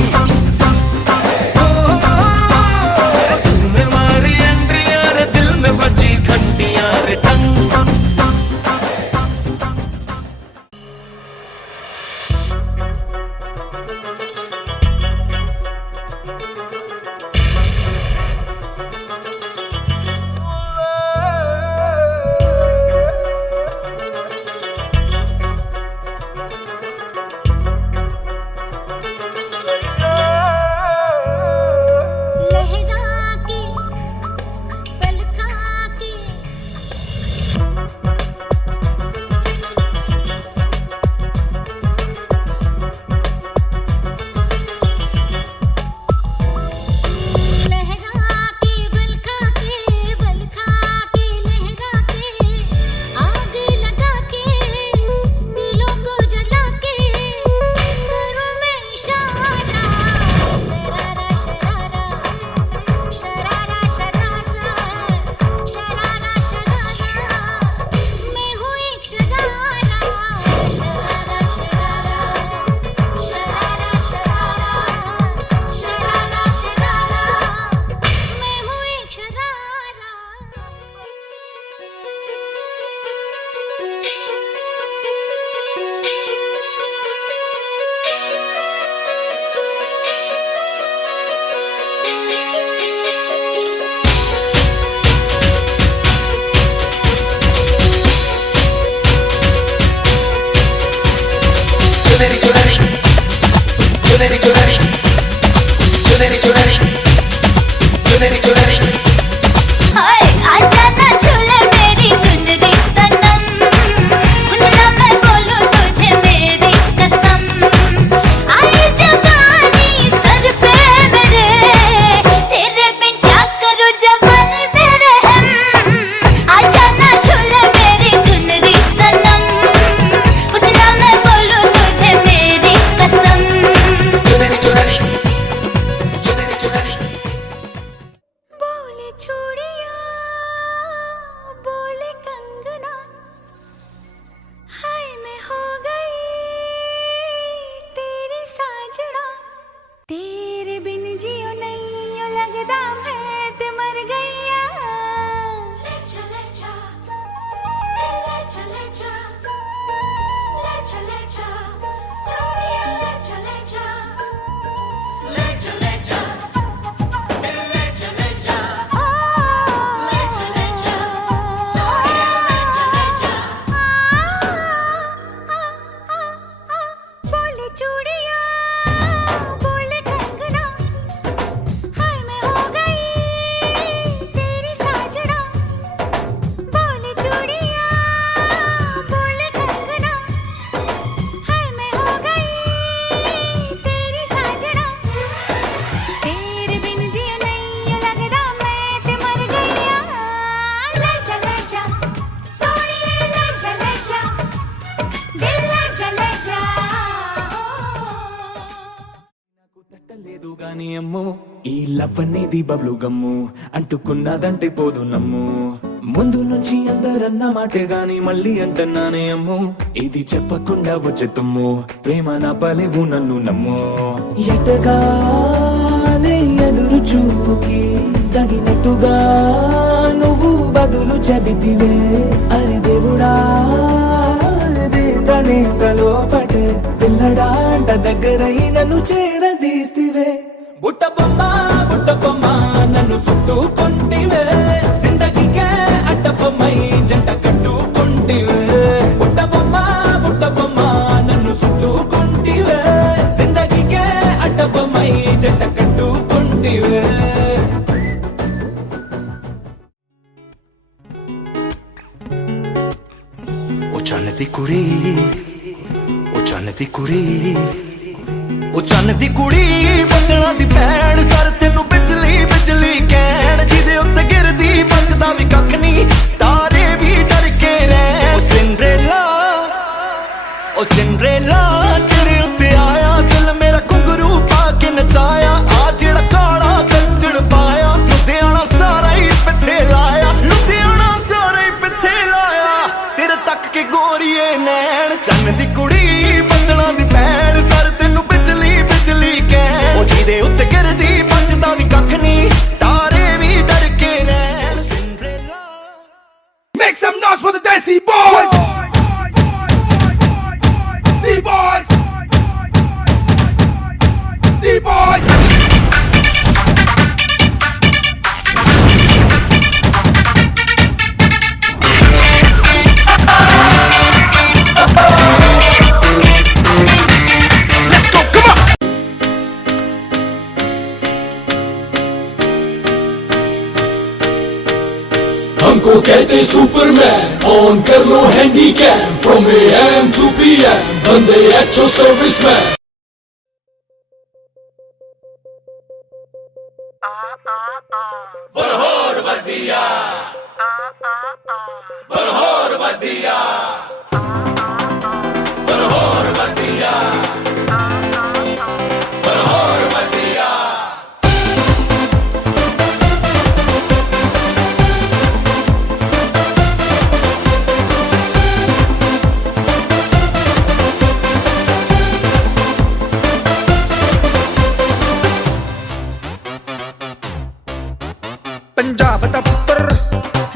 లేదు గాని అమ్ము ఈ లవ్ అనేది బబ్లు గమ్ము అంటుకున్నదంటే పోదు నమ్ము ముందు నుంచి అందరన్న మాటే గాని మళ్ళీ అంటున్నానే అమ్ము ఇది చెప్పకుండా వచ్చే తుమ్ము ప్రేమ నా పలేవు నన్ను నమ్ము ఎటగానే ఎదురు చూపుకి తగినట్టుగా నువ్వు బదులు చెబితివే అరి దేవుడా దేదనేతలో పటే పిల్లడాంట దగ్గరై నన్ను చేరదీస్తివే బుట్ట బొమ్మ నన్ను చుట్టుకుంటివే జిందగీకే అడ్డ బొమ్మై జంట కట్టుకుంటివే బుట్ట బొమ్మ నన్ను చుట్టుకుంటివే జిందగీకే అడ్డ బొమ్మై జంట కట్టుకుంటివే ਚੰਨ ਦੀ ਕੁੜੀ ਬੱਦਲਾਂ ਦੀ ਭੈਣ ਸਰ ਤੈਨੂੰ ਬਿਜਲੀ ਕਹਿਣ ਜਿਹਦੇ ਉੱਤੇ ਗਿਰਦੀ ਬਚਦਾ ਵੀ ਕੱਖ ਨਹੀਂ ਤਾਰੇ ਵੀ ਡਰ ਕੇ ਰਹਿਣ ਉਹ ਸਿੰਡਰੇਲਾ ਤੇਰੇ ਉੱਤੇ ਆਇਆ ਦਿਲ ਮੇਰਾ ਘੁੰਗਰੂ ਪਾ ਕੇ ਨਚਾਇਆ ਆ ਜਿਹੜਾ ਕਾਲਾ ਕੰਚਣ ਪਾਇਆ ਲੁਧਿਆਣਾ ਸਾਰਾ ਹੀ ਪਿੱਛੇ ਲਾਇਆ ਤੇਰੇ ਤੱਕ ਕੇ ਗੋਰੀਏ ਨੈਣ ਚੰਨ ਦੀ ਕੁੜੀ ਬੱਦਲਾਂ ਦੀ ਭੈਣ ਸਰ ਤੈਨੂੰ ਬਿਜਲੀ ਕਹਿਣ ਉਹ ਜਿਹਦੇ ਉੱਤੇ ਗਿਰਦੀ ਬਚਦਾ ਵੀ ਕੱਖ ਨਹੀਂ ਤਾਰੇ ਵੀ ਡਰ ਕੇ ਰਹਿਣ Make some noise for the Desi Boys! D-Boys! D-Boys! हमको कहते सुपरमैन ऑन कर लो handy cam from AM to PM बंदे एक्चुअल सर्विस मैन बरहोर बदिया बरहोर बदिया बरहोर बदिया बरहोर बदिया पंजाब दा पुत्र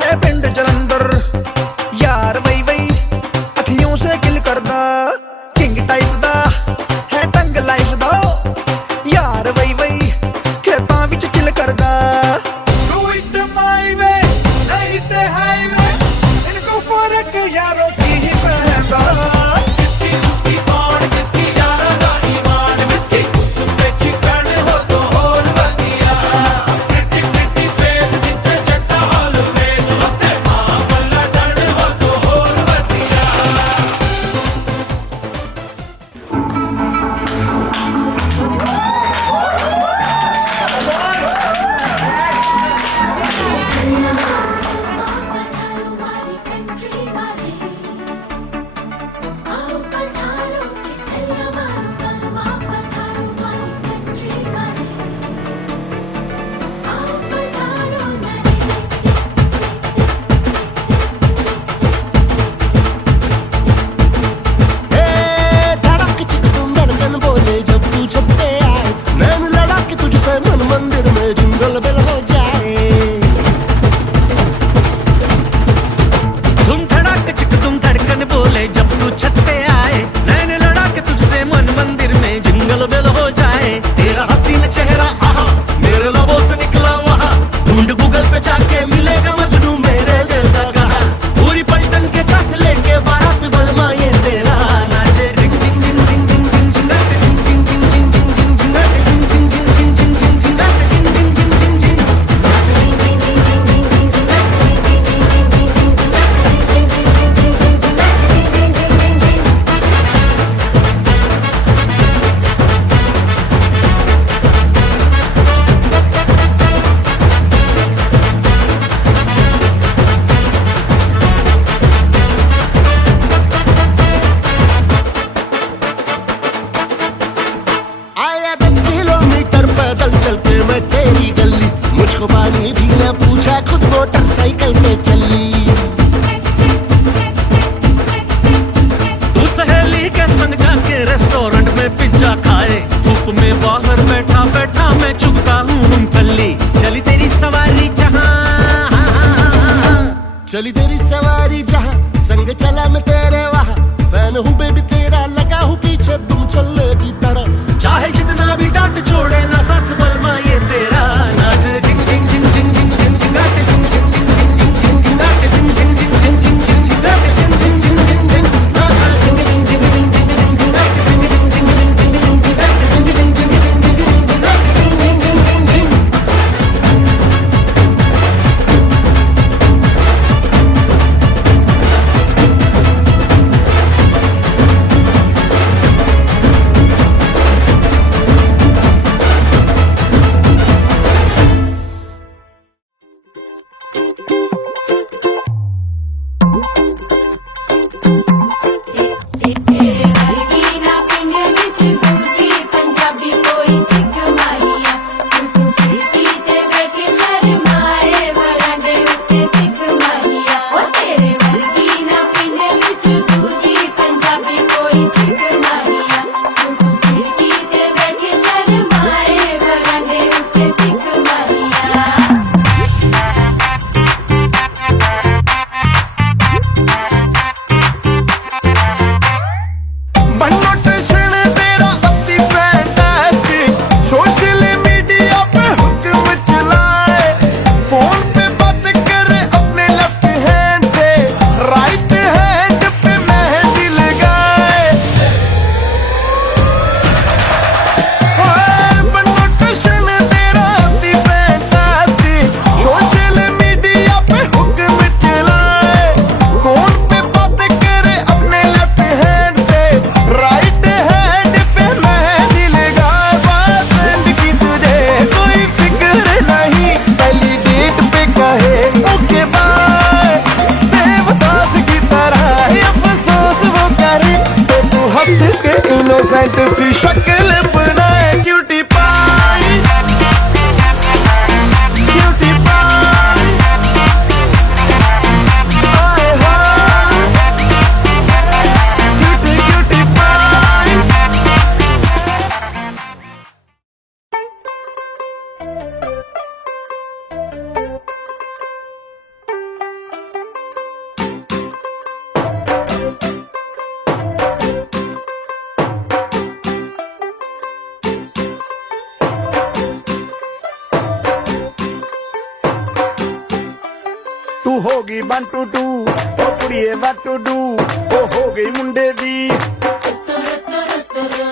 है पिंड जलंधर यार वही वही अखियों से किल करदा किंग टाइप दा है टंग लाइफ दा यार वही वही खेतां विच चिल करदा Do it my way नहीं ते highway इनको फर्क यारों की ही पहनदा किसकी उसकी कौन किसकी यारा दा ईमान किसकी उस पे चिकन हो तो और बदिया फेस जिते जट्टा हाल चल चल के मैं तेरी गली, मुझको पानी भी न पूछा खुद मोटरसाइकिल पे चली। तू सहेली के संग जाके रेस्टोरेंट में पिज्जा खाए, धूप में बाहर बैठा बैठा मैं चुगता हूँ मूंगफली। चली तेरी सवारी जहाँ, चली तेरी सवारी जहाँ, संग चला मैं तेरे वहाँ। फैन हूँ बेबी तेरा, लगा हूँ पीछे तुम चलने की तरह। चाहे जितना भी डांट छोड़े ना साथ बलमा ये तेरा। नाच झिंग झिंग झिंग झिंग झिंग झिंग झिंग गाटे झिंग झिंग झिंग झिंग झिंग झिंग गाटे झिंग झिंग झिंग झिंग झिंग झिंग झिंग गाटे झिंग झिंग झिंग झिंग झिंग नाच झिंग झिंग झिंग झिंग झिंग झिंग झिंग गाटे झिंग झिंग झिंग झिंग झिंग झिंग गाटे झिंग झिंग झिंग झिंग झिंग झिंग गाटे झिंग झिंग झिंग झिंग झिंग। इनोसेंट सी शक्ल बनाए, क्यूटी पाई, क्यूटी पाई, आए हाय, क्यूटी क्यूटी पाई। तू होगी 1 2 2 ओ कुड़िए 1 2 2 ओ हो गई मुंडे दी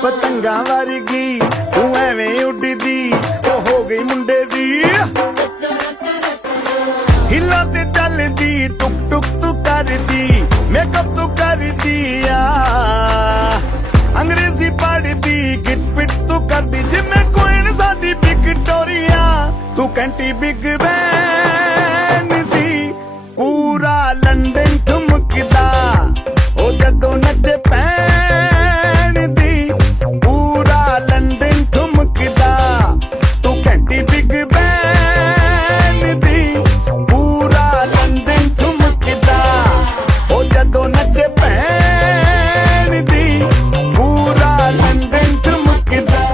पतंगा वर्गी, तू एवें उड़दी ओ हो गई मुंडे दी। हिला ते चलदी टुक टुक तू करदी, मेकअप तू करदी आ, अंग्रेजी पढ़दी, गिट पिट तू करदी, जिम्मे क्वीन साडी विक्टोरिया। तू कैंटी बिग बैन दी, पूरा लंदन ठुमकदा ओ जदों नचे पैन दी, पूरा लंदन ठुमकदा। तू कैंटी बिग बैन दी, पूरा लंदन ठुमकदा ओ जदों नचे पैन दी, पूरा लंदन ठुमकदा।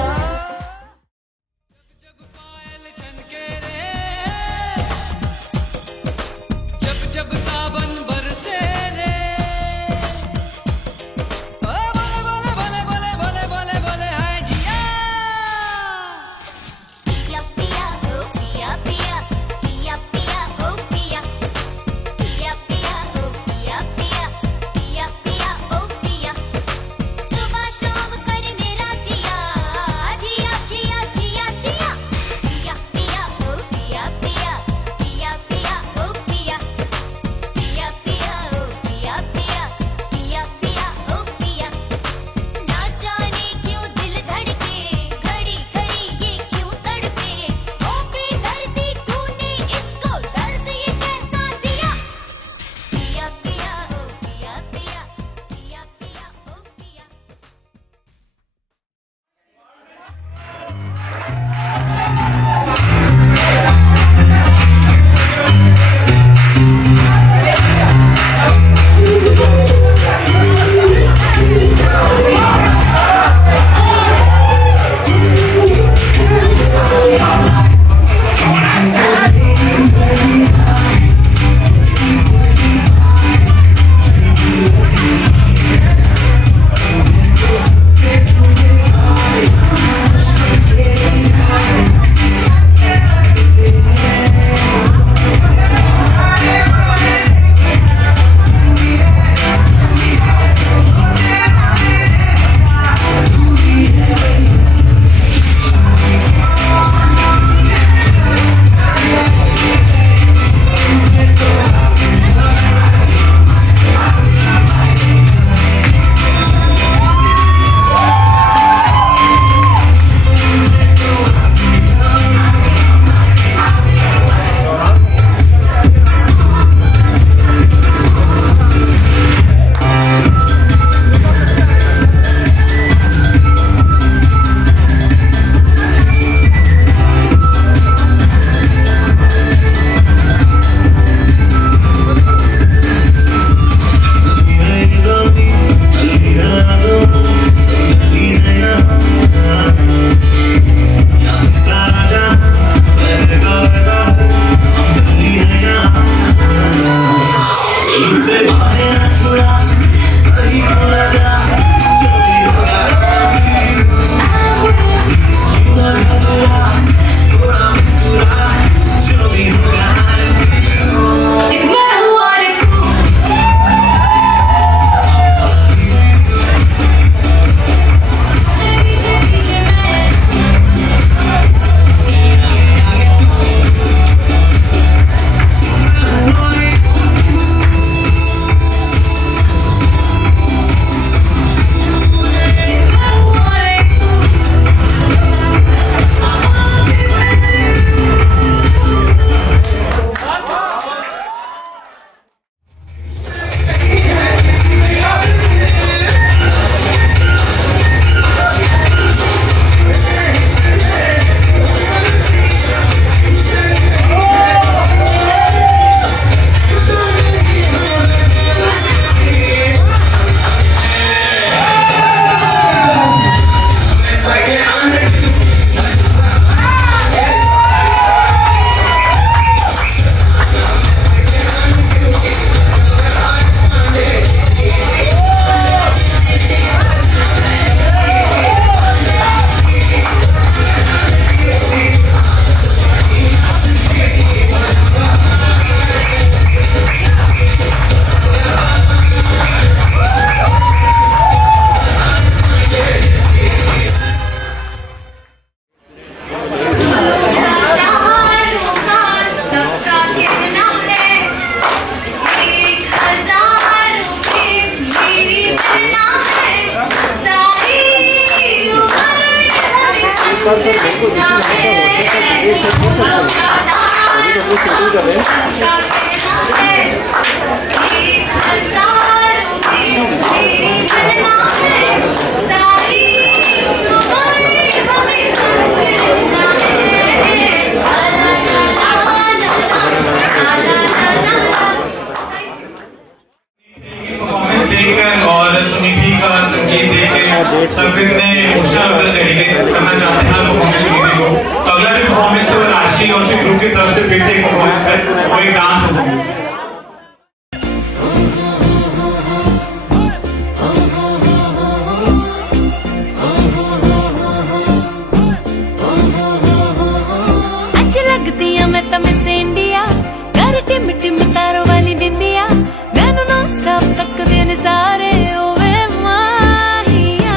परफॉर्मेंस देखकर और सुनिधि का संगीत देखकर संगीत ने इमोशनल डेडिकेट करना चाहते हैं परफॉर्मेंस सुनिधि को। तो अगला भी परफॉर्मेंस है वो राशि और उसके ग्रुप की तरफ से फिर से एक परफॉर्मेंस है, वो एक डांस परफॉर्मेंस है। अच्छी लगती है मैं तो मिस इंडिया, कर टिम टिम तारों वाली बिंदिया, मैनू नॉन स्टॉप तक दिन सारे ओवे माहिया।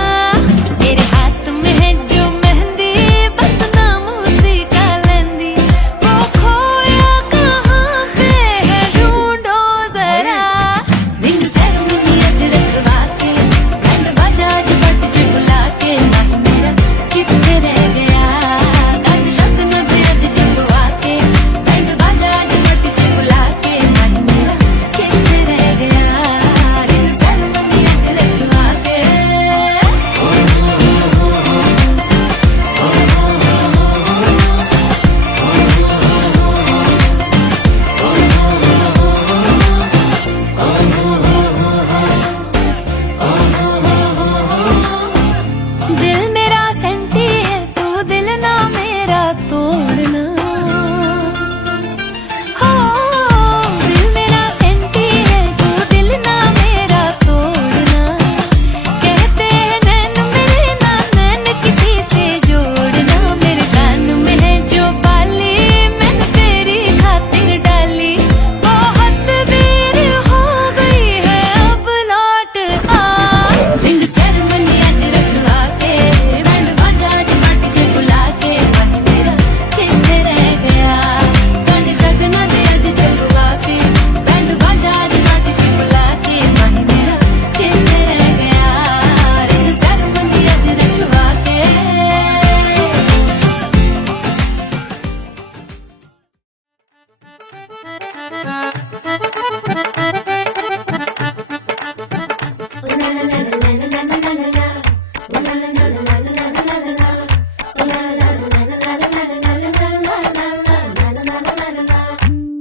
मेरे हाथ में है जो मेहंदी, बस नाम उसी का लेंदी, वो खोया कहाँ पे है ढूंढो जरा। रिंग सेरेमनी आज रखवा के, बैंड बाजा आज बट जे बुला के, नहीं मेरा कितने रह गया, गाड़ी शगन भी आज चलवा के, बैंड बाजा आज बट जे बुला के, नहीं मेरा कितने रह गया, रिंग सेरेमनी आज रखवा के। दिल मेरा सेंटी है, तू दिल ना मेरा तोड़ना। हो दिल मेरा सेंटी है, तू दिल ना मेरा तोड़ना। कहते हैं नैन मेरे ना नैन किसी से जोड़ना। मेरे कान में है जो बाली, मैंने तेरी खातिर डाली, बहुत देर हो गई है अब लौट आ। रिंग सेरेमनी आज रखवा के, बैंड बाजा आज बट जे बुला के, मन मेरा कितने रह गया, गाने शगन दे आज चलवा के, बैंड बाजा आज बट जे बुला के, मन मेरा कितने रह गया, रिंग सेरेमनी आज रखवा के।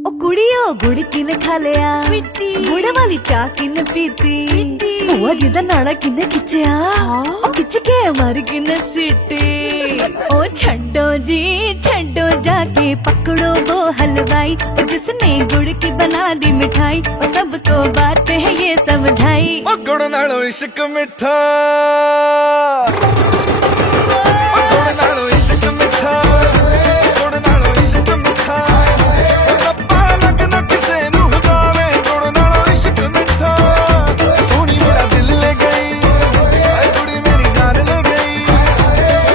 ओ कुड़ियो गुड़ किने खा लिया, गुड़ वाली चाह किने पीती, बुआ जी दा नाड़ा किने खिंचया, ओ खिंच के मारी किने सीटी। ओ छड्डो जी छड्डो, जाके पकड़ो वो हलवाई, ओ जिसने गुड़ की बना दी मिठाई, ओ सबको बात है ये समझाई। ओ गुड़ नालो इश्क मिठा, ओ गुड़ नालो इश्क मिठा, गुड़ नालो इश्क मिठा, रब्बा लगना किसे नू जावे, गुड़ नालो इश्क मिठा। सोनी मेरा दिल ले गई, ऐ कुड़ी मेरी जान ले गई,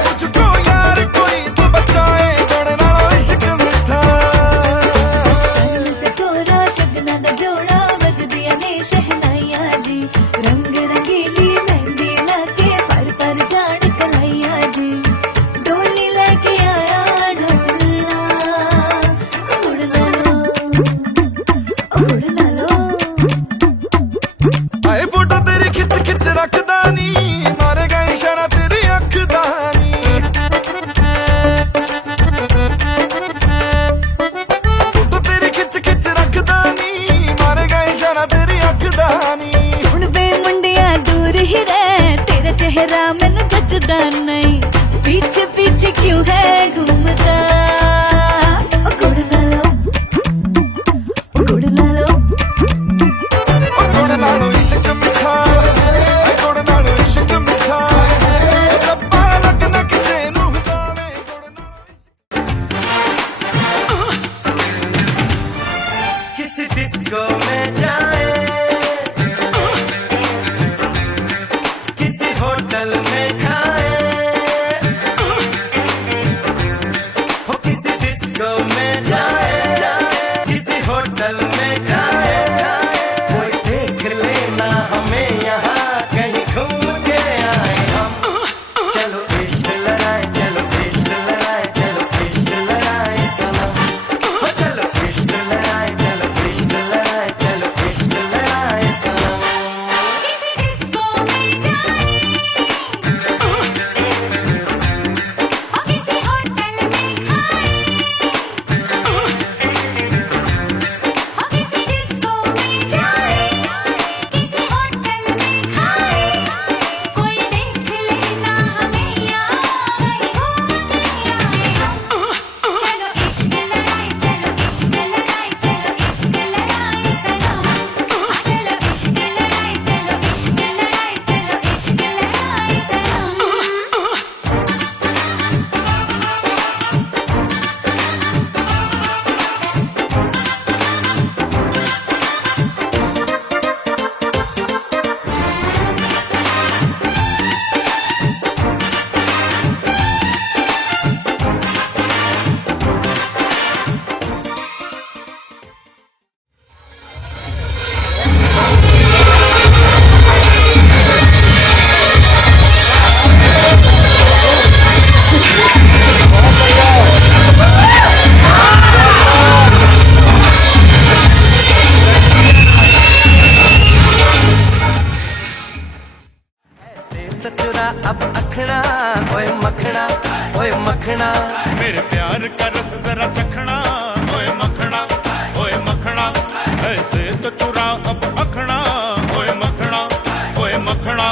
मुझको यार कोई तो बचाए, गुड़ नालो इश्क मिठा। चकोरा शगना दा जोड़ा, बजदिया ने शहनाइयां जी, रंग रंगीली मेहंदी लाके, पर पर जान कलाइयां जी, डोली लेके आया ढोलना, गुड़ नालो ओ गुड़ नालो। आए फोटो तेरी खिच खिच रखदा नी, मारेगा इशारा तेरी अख दा नी। फोटो तेरी खिच खिच रखदा नी, मारेगा इशारा तेरी अख दा नी। सुन वे मुंडिया दूर ही रह, तेरा चेहरा मैनू जचदा नहीं, पीछे पीछे क्यों है घूमता। ओ गुड़ नालो ओ गुड़ नालो, ओ गुड़ नालो इश्क मिठा, ऐ गुड़ नालो इश्क मिठा, रब्बा लगना किसे नू जावे, गुड़ नालो। किसी डिस्को में जाए, किसी होटल में खाए, हो मेरे प्यार का रस जरा चखना, ओए मखना, ओए मखना, ऐसे तो चुरा अब अखना, ओए मखना, ओए मखना।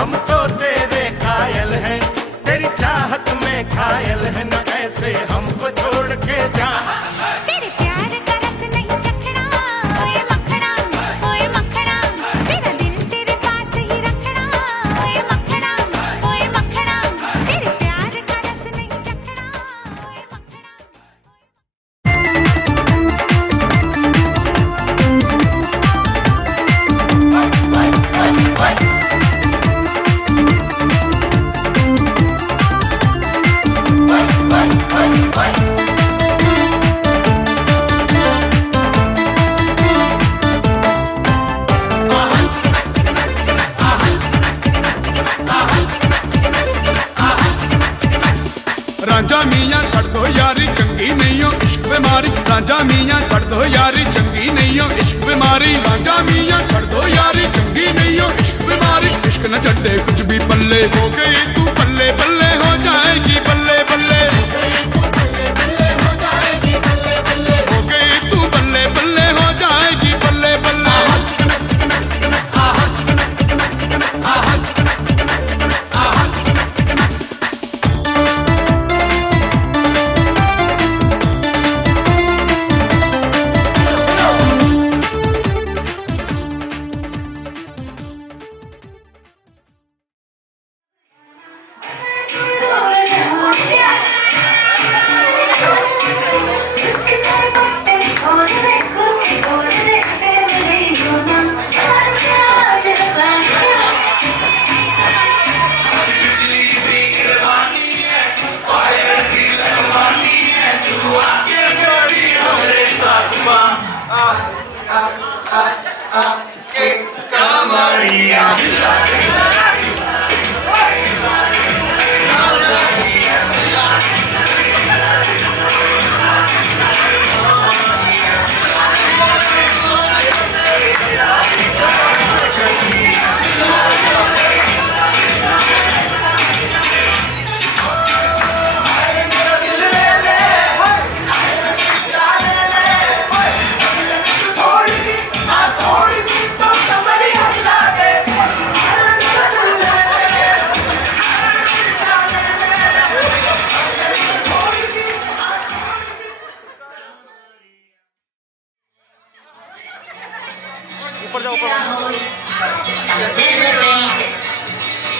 हम तो तेरे कायल हैं, तेरी चाहत में घायल है, न ऐसे हमको छोड़ के जा। तेरे प्यार का रस नहीं चखना, ओए मखना, ओए मखना, तेरा दिल तेरे पास ही रखना, ओए मखना, ओए मखना, तेरे प्यार का रस नहीं चखना, ओए मखना। रांझा मियां छड़ दो यारी चंगी नहीं हो इश्क बीमारी, रांझा मियां छड़ दो यारी चंगी नहीं हो इश्क बीमारी, रांझा मियां छड़ दो यारी चंगी नहीं हो इश्क बीमारी। इश्क न छड़े कुछ भी पल्ले, हो गई तू बल्ले बल्ले हो जाएगी बल्ले बल्ले, हो गई तू बल्ले बल्ले हो जाएगी बल्ले बल्ले, हो गई तू बल्ले बल्ले हो जाएगी बल्ले बल्ले।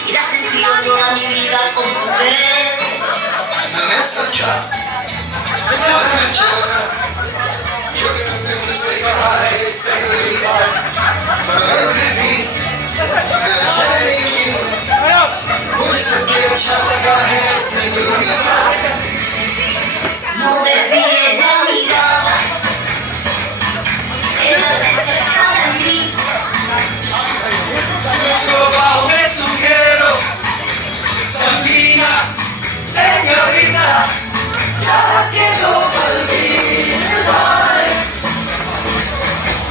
Y la sentido toda mi vida como ustedes. No te pide la mirada, ella te separa de mí. Bajo de tu quiero, Sandina, señorita, ya quiero olvidar.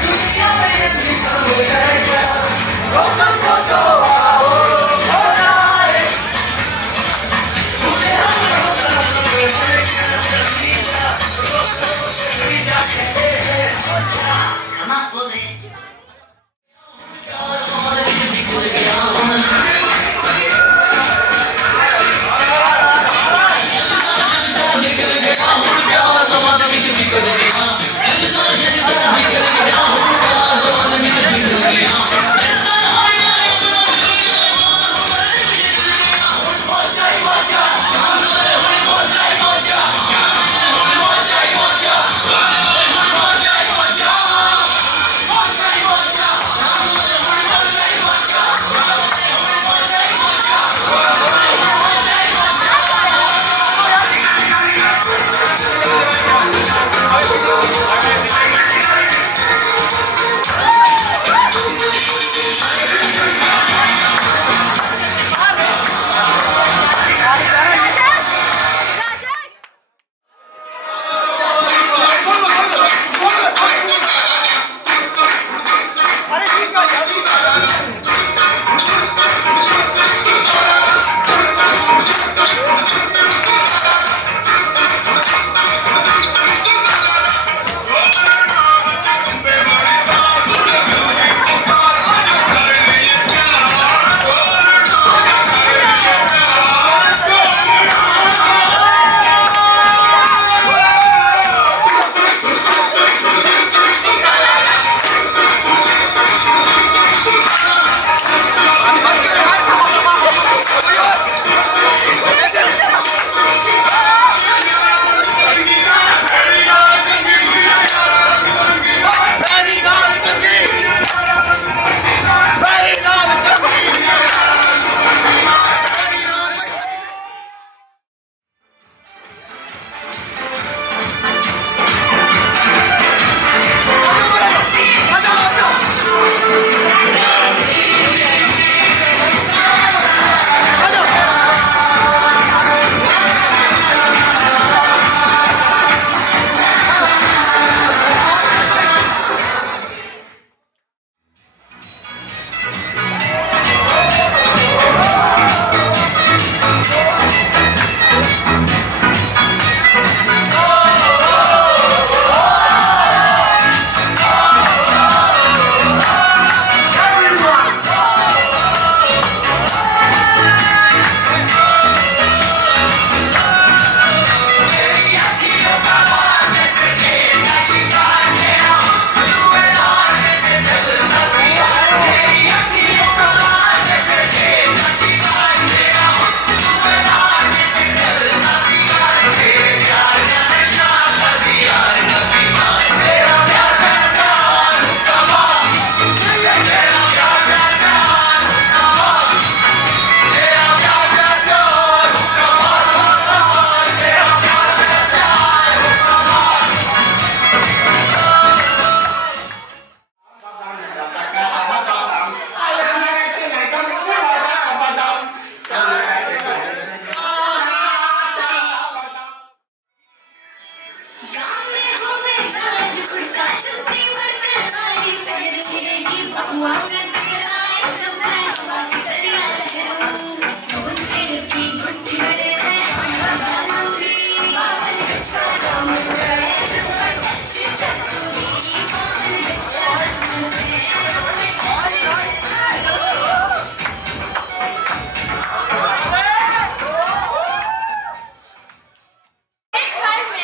Dunia bendita mujer, cosa todo ahora. Jamás podré.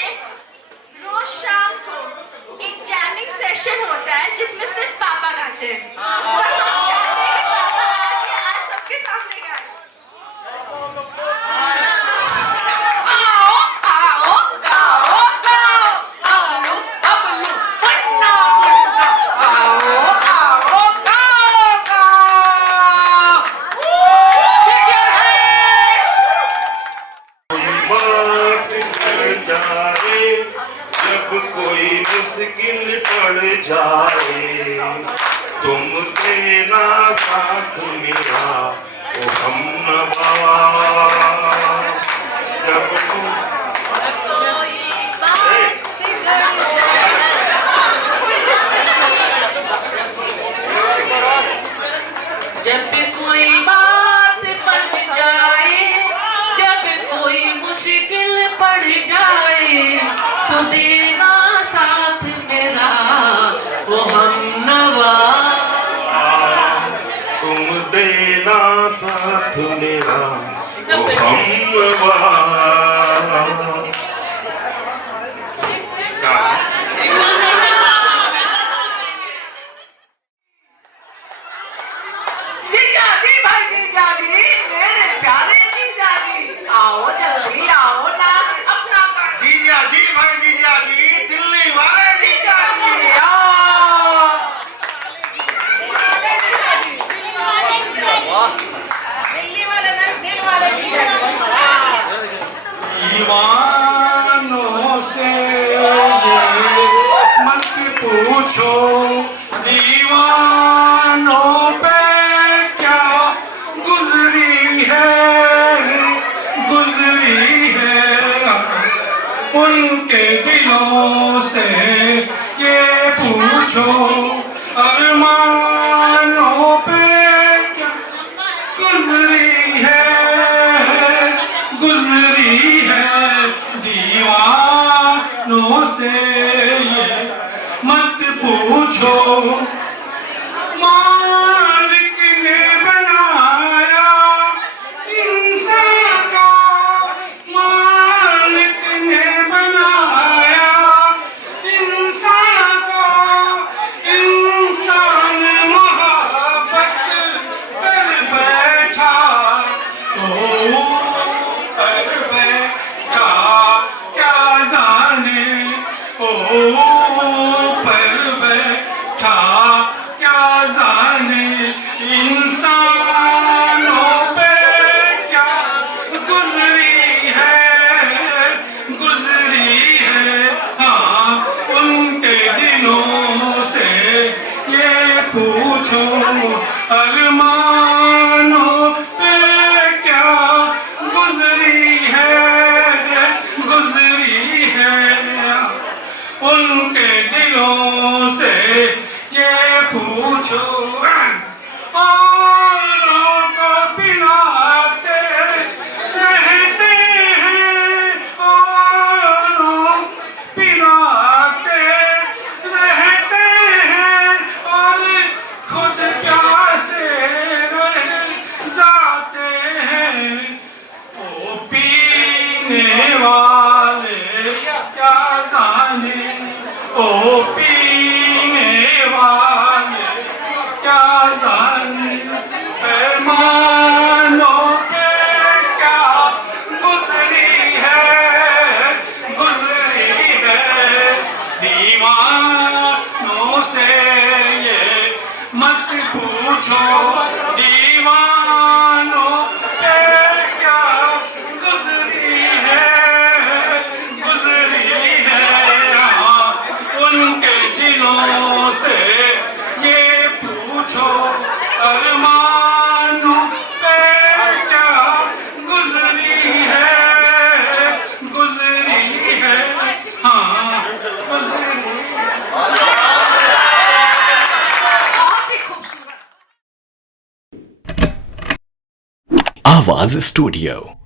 रोज शाम को एक jamming session होता है जिसमें सिर्फ पापा गाते हैं और हम चाहते हैं कि पापा आके आज सबके सामने गाएं। आओ आओ गाओ गाओ आलू बबलू पन्ना पन्ना आओ आओ गाओ गाओ ठीक है। बात कर जाए जब कोई मुश्किल पड़ जाए तुम देना साथ मेरा ओ हमनवा जब जब कोई बात पड़ जाए, जब कोई मुश्किल पड़ जाए, तो देना साथ मेरा वो हमनवा। तुम देना साथ मेरा ओ हमनवा। जीजा जी भाई जीजा जी, मेरे प्यारे जीजा जी, आओ जल्दी आओ ना अपना जीजा जी भाई जीजा जी, दिल्ली वाले जीजा जी आओ। दिल्ली वाले ना दिल वाले जीजा जी। दीवानों से ये मत पूछो दीवानों पे क्या गुजरी है उनके दिलों से ये पूछो अरमानों पे क्या गुजरी है दीवानों से ये मत पूछो मालिक ने बनाया इंसान को मालिक ने बनाया इंसान को इंसान मोहब्बत कर बैठा तो कर बैठा क्या जाने ओ पर बैठा क्या जाने इंसानों पे क्या गुजरी है हाँ उनके दिलों से ये पूछो अरमानों पे क्या गुजरी है उनके दिलों से ये पूछो औरों को पिलाते रहते हैं औरों पिलाते रहते हैं और खुद प्यासे रह जाते हैं ओ पीने वाले क्या जाने ओ पीने वाले क्या जाने पैमानों पे क्या गुजरी है दीवानों से ये मत पूछो दीवानों पे क्या गुजरी है हाँ उनके दिलों से ये पूछो अरमानों पे क्या गुजरी है हाँ गुजरी आवाज स्टूडियो।